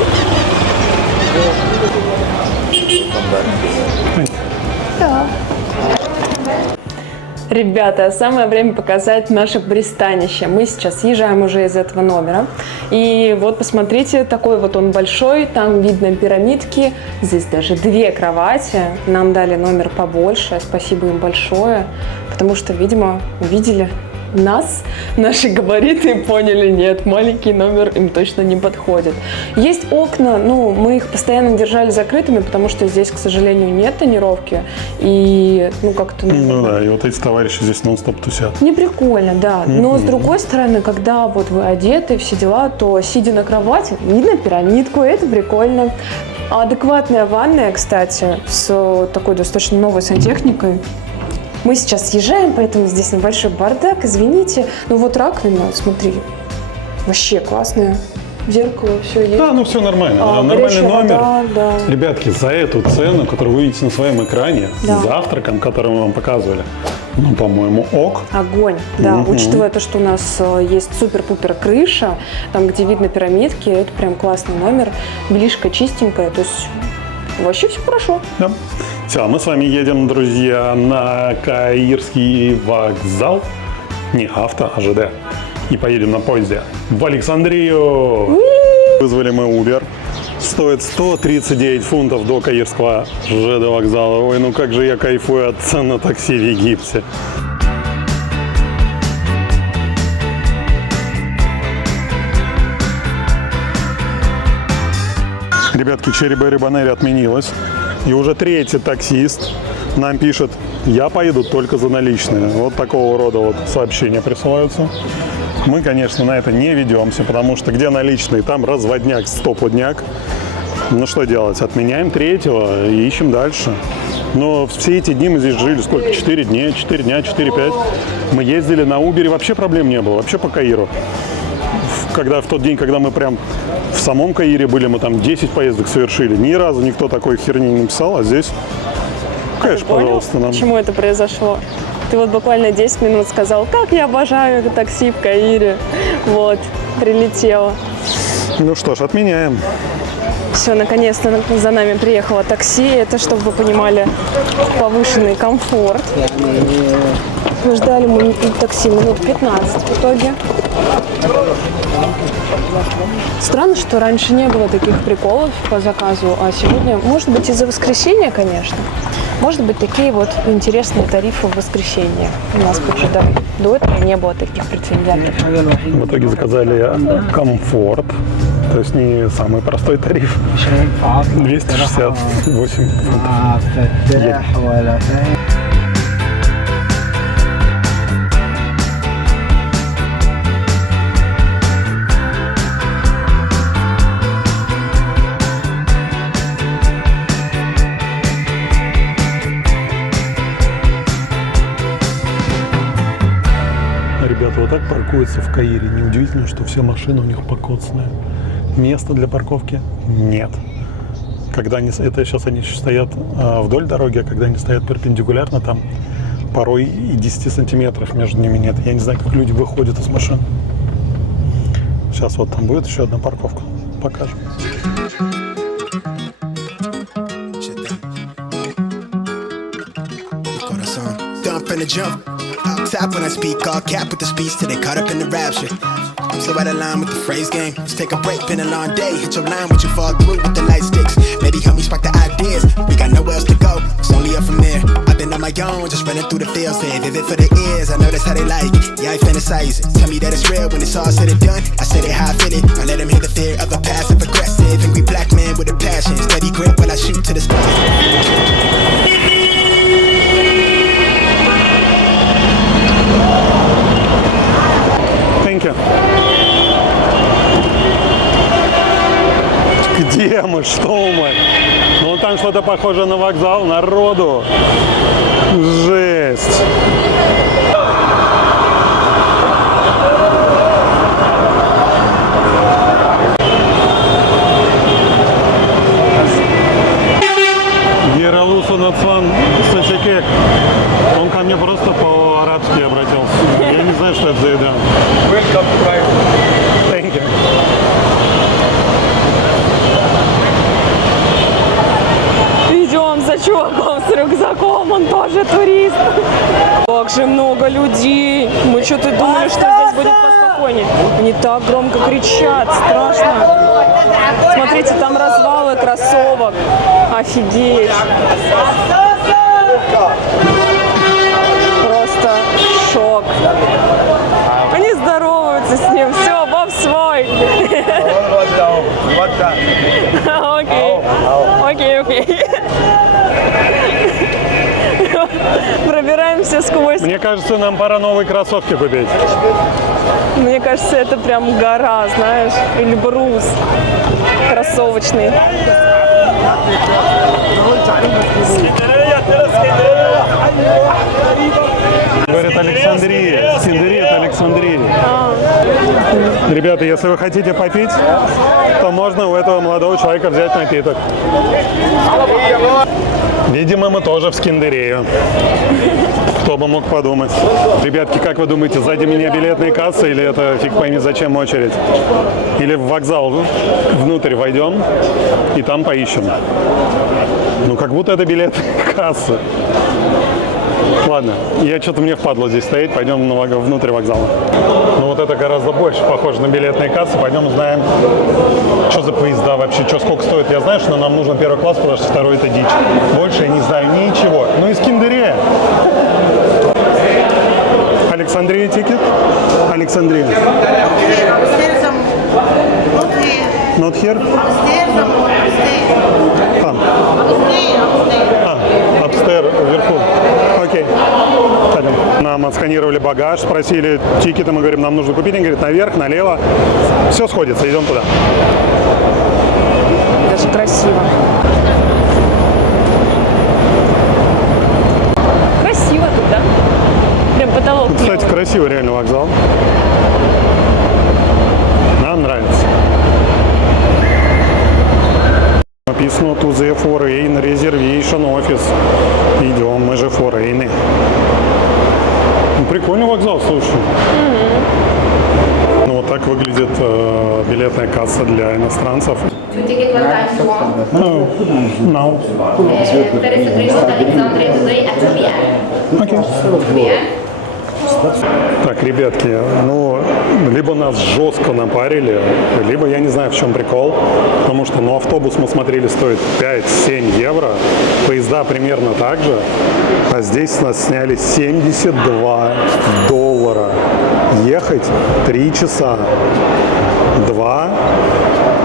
Да. Ребята, самое время показать наше пристанище. Мы сейчас съезжаем уже из этого номера. И вот посмотрите, такой вот он большой, там видно пирамидки. Здесь даже 2 кровати. Нам дали номер побольше, спасибо им большое. Потому что, видимо, увидели нас, наши габариты, и поняли, нет, маленький номер им точно не подходит. Есть окна, мы их постоянно держали закрытыми, потому что здесь, к сожалению, нет тонировки. И, как-то... да, и вот эти товарищи здесь нон-стоп тусят. Не прикольно, да. Но, с другой стороны, когда вот вы одеты, все дела, то, сидя на кровати, видно пирамидку, это прикольно. Адекватная ванная, кстати, с такой достаточно новой сантехникой. Мы сейчас съезжаем, поэтому здесь небольшой бардак, извините. Ну вот раковина, смотри, вообще классная. Зеркало, все есть. Да, все нормально. Нормальный номер. Вода, да. Ребятки, за эту цену, которую вы видите на своем экране, с завтраком, который мы вам показывали, по-моему, ок. Огонь, да. Учитывая то, что у нас есть супер-пупер крыша, там, где видно пирамидки, это прям классный номер. Белишка чистенькая, то есть вообще все хорошо. Да. Все, мы с вами едем, друзья, на Каирский вокзал. Не авто, а ЖД. И поедем на поезде в Александрию. Вызвали мы Uber. Стоит 139 фунтов до Каирского ЖД вокзала. Ой, как же я кайфую от цен на такси в Египте. Ребятки, Черри Берри Боннери отменилась. И уже третий таксист нам пишет: я поеду только за наличные. Вот такого рода вот сообщения присылаются. Мы, конечно, на это не ведемся, потому что где наличные, там разводняк, стопудняк. Ну что делать? Отменяем третьего и ищем дальше. Но все эти дни мы здесь жили сколько? 4 дня, 4-5. Мы ездили на Uber, вообще проблем не было, вообще по Каиру. В тот день, когда мы прям в самом Каире были, мы там 10 поездок совершили. Ни разу никто такой херни не написал, а здесь, конечно, пожалуйста, нам. Почему это произошло? Ты вот буквально 10 минут сказал, как я обожаю такси в Каире. Вот, прилетела. Ну что ж, отменяем. Все, наконец-то за нами приехало такси. Это, чтобы вы понимали, повышенный комфорт. Мы ждали такси минут 15 в итоге. Странно, что раньше не было таких приколов по заказу, а сегодня, может быть, из-за воскресенья, конечно, может быть, такие вот интересные тарифы в воскресенье у нас поджидают. До этого не было таких прецедентов. В итоге заказали комфорт, то есть не самый простой тариф. 268 фунтов. Ребята вот так паркуются в Каире. Неудивительно, что все машины у них покоцанные. Места для парковки нет. Когда они, это сейчас они стоят вдоль дороги, а когда они стоят перпендикулярно, там порой и 10 сантиметров между ними нет. Я не знаю, как люди выходят из машин. Сейчас вот там будет еще одна парковка. Покажем. Top when I speak, all cap with the speech till they caught up in the rapture. I'm so out of line with the phrase game. Let's take a break, been a long day. Hit your line, what you fall through with the light sticks. Maybe help me spark the ideas. We got nowhere else to go, it's only up from there. I've been on my own, just running through the fields. Say vivid for the ears, I know that's how they like it. Yeah, I fantasize it. Tell me that it's real when it's all said and done. I said it how I feel it. I let them hear the fear of a passive aggressive. Angry black man with a passion. Steady grip while I shoot to the spot. Где мы? Что мы? Ну там что-то похоже на вокзал, народу. Жесть. Гералусу Нацван Сачекек. Он ко мне просто по-арабски обратился. Я не знаю, что это за еда. Thank you. Идем за чуваком с рюкзаком, он тоже турист. Как же много людей. Мы что-то думали, что здесь будет поспокойнее. Они так громко кричат, страшно. Смотрите, там развалы кроссовок. Офигеть. Просто шок. Они здороваются с ним. Все, Боб свой. Окей. Пробираемся сквозь. Мне кажется, нам пора новые кроссовки купить. Мне кажется, это прям гора, знаешь, или брус кроссовочный. Говорят, Александрия. Скандерия — это Александрия. Ребята, если вы хотите попить, то можно у этого молодого человека взять напиток. Видимо, мы тоже в Скандерию. Кто бы мог подумать. Ребятки, как вы думаете, сзади меня билетные кассы или это фиг пойми зачем очередь? Или в вокзал внутрь войдем и там поищем? Ну, как будто это билетные кассы. Ладно, что-то мне впадло здесь стоять, пойдем внутрь вокзала. Ну вот это гораздо больше похоже на билетные кассы, пойдем узнаем, что за поезда вообще, сколько стоит. Я знаю, что нам нужен первый класс, потому что второй это дичь. Больше я не знаю ничего. Ну и Скандерия. Александрия тикет? Александрия. Not here? Там. Upstairs, вверху. Окей. Пойдем. Нам отсканировали багаж, спросили тикеты, мы говорим, нам нужно купить. Они говорят, наверх, налево. Все сходится, идем туда. Даже красиво. Красиво тут, да? Прям потолок. Кстати, красивый реально вокзал. Нам нравится. Написано to the foreign reservation office. Идем, мы же форейны. Прикольный вокзал, слушай. Ну, вот так выглядит билетная касса для иностранцев. To ticket what time you want. No. Now. There is a train to Alexandria today at 2 p.m. Okay. 2 p.m. Так, ребятки, ну, либо нас жестко напарили, либо я не знаю, в чем прикол, потому что, ну, автобус мы смотрели стоит 5-7 евро, поезда примерно так же, а здесь нас сняли 72 доллара. Ехать 3 часа. 2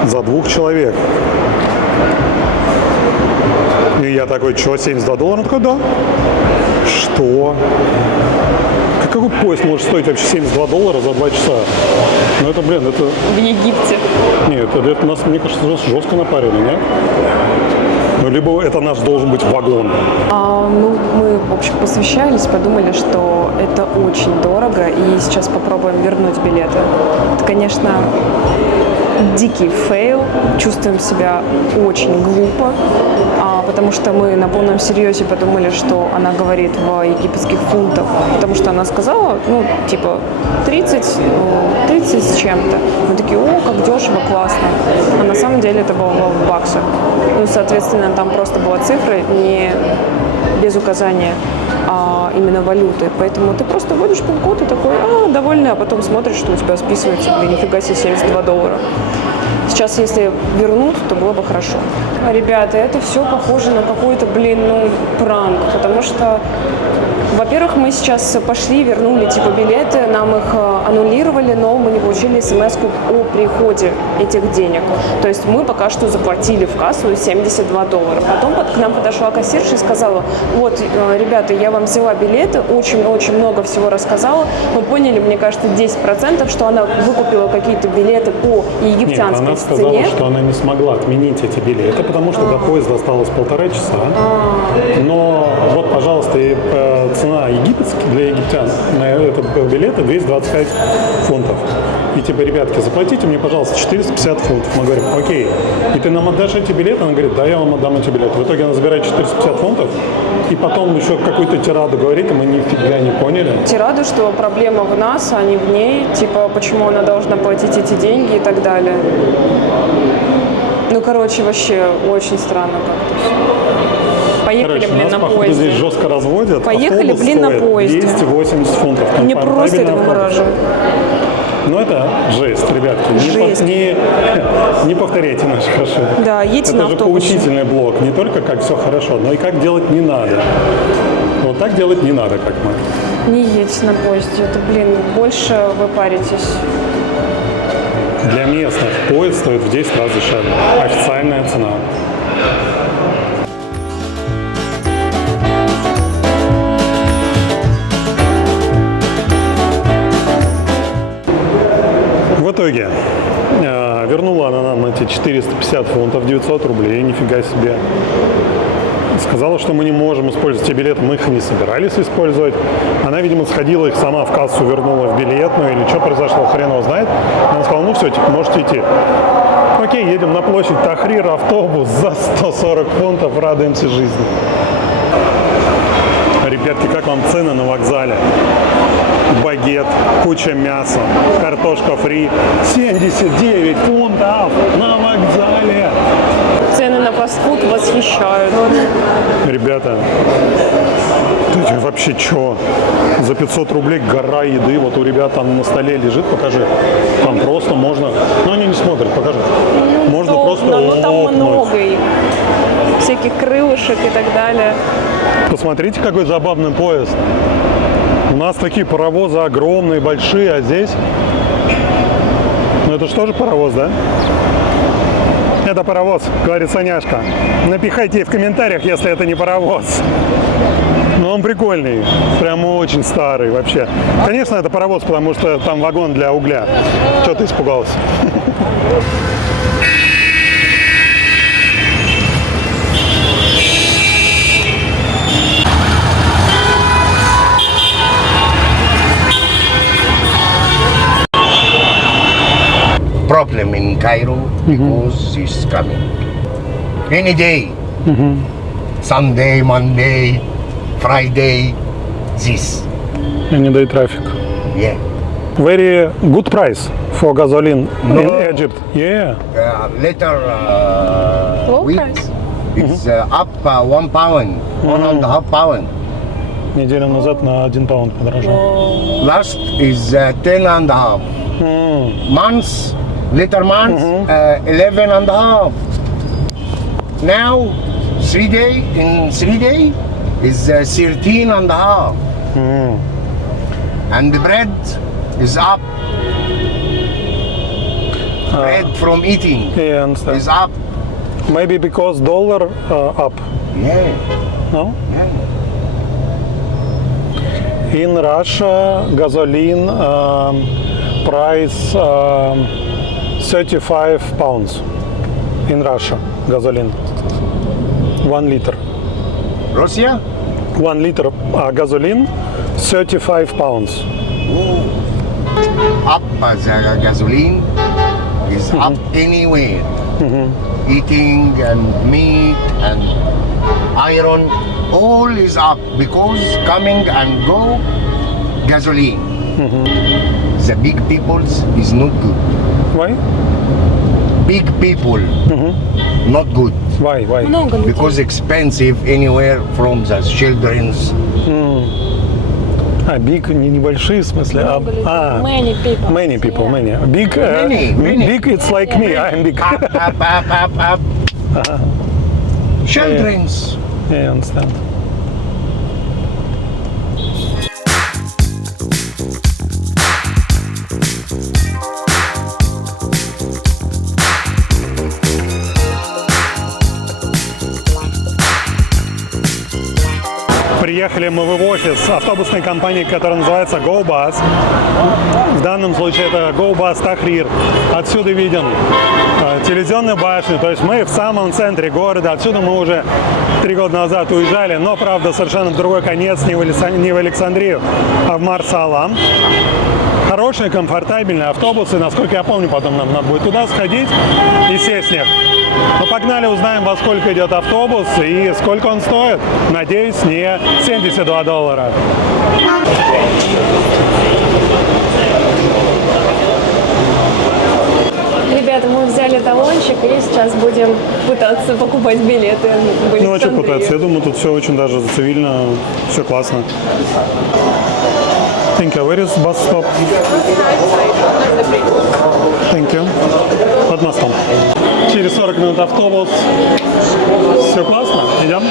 за 2 человек. И я такой, что, 72 доллара? Он такой, да. Что? Какой поезд может стоить вообще 72 доллара за 2 часа? Ну это, блин, это... В Египте. Нет, это нас, мне кажется, жестко напарили, нет? Ну, либо это наш должен быть вагон. Ну, мы, в общем, посвящались, подумали, что это очень дорого, и сейчас попробуем вернуть билеты. Это, конечно, дикий фейл, чувствуем себя очень глупо, потому что мы на полном серьезе подумали, что она говорит в египетских фунтах, потому что она сказала, ну, типа, 30 с чем-то. Мы такие, о, как дешево, классно. А на самом деле это было в баксах. Ну, соответственно, там просто была цифра не без указания именно валюты. Поэтому ты просто вводишь пин-код и такой, довольный, а потом смотришь, что у тебя списывается, блин, нифига себе, 72 доллара. Сейчас, если вернут, то было бы хорошо. Ребята, это все похоже на какой-то, пранк, потому что, во-первых, мы сейчас пошли, вернули типа билеты, нам их аннулировали, но мы не получили смс-ку о приходе этих денег. То есть мы пока что заплатили в кассу 72 доллара. Потом к нам подошла кассирша и сказала, вот, ребята, я вам взяла билеты, очень много всего рассказала. Мы поняли, мне кажется, 10%, что она выкупила какие-то билеты по египтянской Нет, она сказала, что она не смогла отменить эти билеты, потому что до поезда осталось 1,5 часа. Но вот, пожалуйста, цена египетская для египтян на этот билет 225 фунтов. И типа, ребятки, заплатите мне, пожалуйста, 450 фунтов. Мы говорим, окей. И ты нам отдашь эти билеты? Она говорит, да, я вам отдам эти билеты. В итоге она забирает 450 фунтов. И потом еще какую-то тираду говорит, и мы нифига не поняли. Тираду, что проблема в нас, а не в ней. Типа, почему она должна платить эти деньги и так далее. Ну, короче, вообще очень странно как-то все. Поехали, нас, на походу, поезде. здесь жестко разводят. Поехали, Автобус на стоит поезде. 280 фунтов. Мне просто это автобус. вымораживает. Ну, это жесть, ребятки. Не повторяйте наши ошибки. Да, едьте на автобусе. Это же поучительный блог. Не только как все хорошо, но и как делать не надо. Вот так делать не надо, как мы. Не едьте на поезде. Это, больше вы паритесь. Для местных поезд стоит в 10 раз дешевле. Официальная цена. В итоге вернула она нам эти 450 фунтов, 900 рублей, нифига себе. Сказала, что мы не можем использовать эти билеты, мы их не собирались использовать. Она, видимо, сходила их сама в кассу, вернула в билетную, или что произошло, хрен его знает. Она сказала, ну все, типа, можете идти. Окей, едем на площадь Тахрир, автобус за 140 фунтов, радуемся жизни. Ребятки, как вам цены на вокзале? Багет, куча мяса, картошка фри, 79 фунтов на вокзале. Цены на фастфуд восхищают. Ребята, ты вообще чё? За 500 рублей гора еды, вот у ребят там на столе лежит, покажи. Там просто можно, ну они не смотрят, покажи. Можно просто но там лопнуть. много их. Всяких крылышек и так далее. Посмотрите, какой забавный поезд. У нас такие паровозы огромные, большие, а здесь Ну это же тоже паровоз, да? Это паровоз, говорит Саняшка. Напихайте в комментариях, если это не паровоз. Но он прикольный, прям очень старый вообще. Конечно, это паровоз, потому что там вагон для угля. Чего ты испугался? Problem in Cairo because it's coming. Any day, Sunday, Monday, Friday, this. Any day traffic. Yeah. Very good price for gasoline in Egypt. Yeah. Later Low week price. is up 1 pound, 1.5 pound. Неделю назад на 1 паунд подорожал. Last is 10.5. Months, later months, 11.5. Now, 3 day, in 3 day is 13.5. And the bread is up. Bread from eating Yeah, I understand. is up. Maybe because dollar up. Yeah. No? In Russia, gasoline price 35 pounds. In Russia, gasoline. 1 liter. Russia? 1 liter gasoline, 35 pounds. Up the gasoline is up anywhere. Eating and meat and iron, all is up because coming and go gasoline. The big peoples is not good. Why? Big people, not good. Why? Because expensive anywhere from the children's. Big, небольшие в смысле. Many people. Many people, many. Big, Many. big. It's like me. I'm big. Up. Children's. Yeah, I understand. Приехали мы в офис автобусной компании, которая называется GoBus. В данном случае это GoBus Tahrir. Отсюда виден телевизионная башня. То есть мы в самом центре города. Отсюда мы уже 3 года назад уезжали, но, правда, совершенно в другой конец, не в Александрию, а в Марс-Алам. Хорошие, комфортабельные автобусы. Насколько я помню, потом нам надо будет туда сходить и сесть в них. Ну, погнали, узнаем, во сколько идет автобус и сколько он стоит. Надеюсь, не $72. Ребята, мы взяли талончик и сейчас будем пытаться покупать билеты в Александрию. Ну, а что пытаться? Я думаю, тут все очень даже цивильно, все классно. Thank you. Where is bus stop? Thank you. Под мостом. Через 40 минут автобус. Все классно? Идем?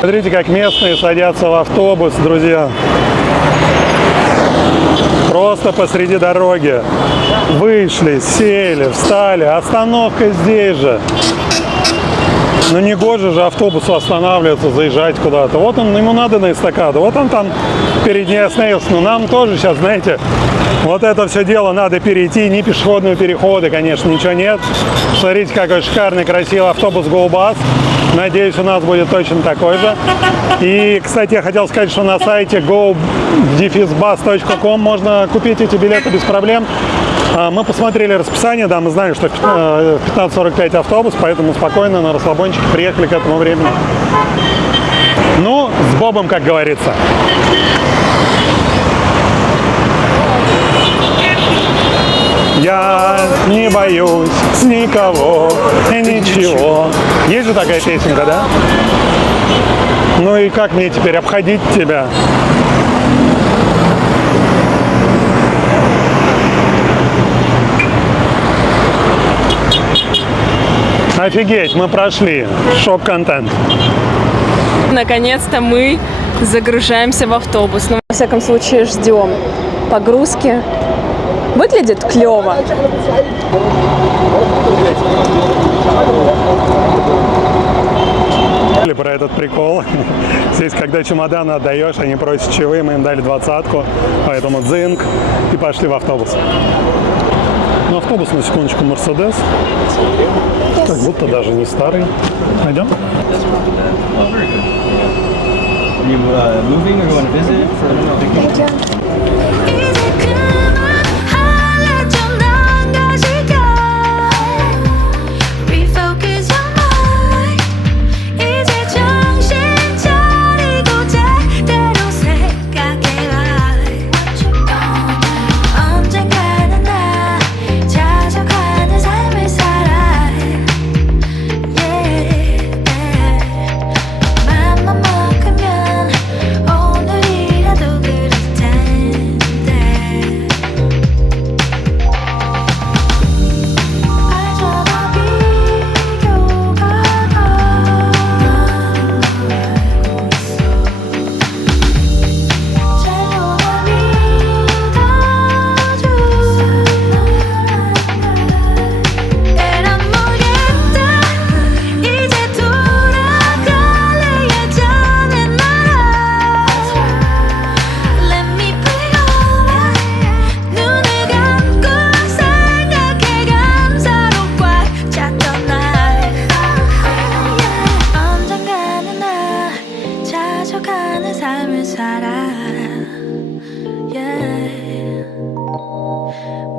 Смотрите, как местные садятся в автобус, друзья. Просто посреди дороги. Вышли, сели, встали. Остановка здесь же. Ну не гоже же автобусу останавливаться, заезжать куда-то. Вот он, ему надо на эстакаду. Вот он там перед ней остановился. Но нам тоже сейчас, знаете, вот это все дело надо перейти. Ни пешеходного перехода, конечно, ничего нет. Смотрите, какой шикарный, красивый автобус GoBus. Надеюсь, у нас будет точно такой же. И, кстати, я хотел сказать, что на сайте go-bus.com можно купить эти билеты без проблем. Мы посмотрели расписание, да, мы знали, что в 15:45 автобус, поэтому спокойно на расслабончике приехали к этому времени. Ну, с Бобом, как говорится. Я не боюсь никого и ничего. Есть же такая песенка, да? Ну и как мне теперь обходить тебя? Офигеть, мы прошли. Шок-контент. Наконец-то мы загружаемся в автобус. Но, во всяком случае, ждем погрузки. Выглядит клево. Про этот прикол. Здесь, когда чемоданы отдаешь, они просят чаевые, мы им дали 20-ку, поэтому дзинг, и пошли в автобус. Ну, автобус, на секундочку, Мерседес. Как будто даже не старый. Пойдем?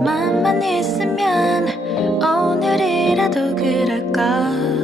맘만 있으면 오늘이라도 그럴까.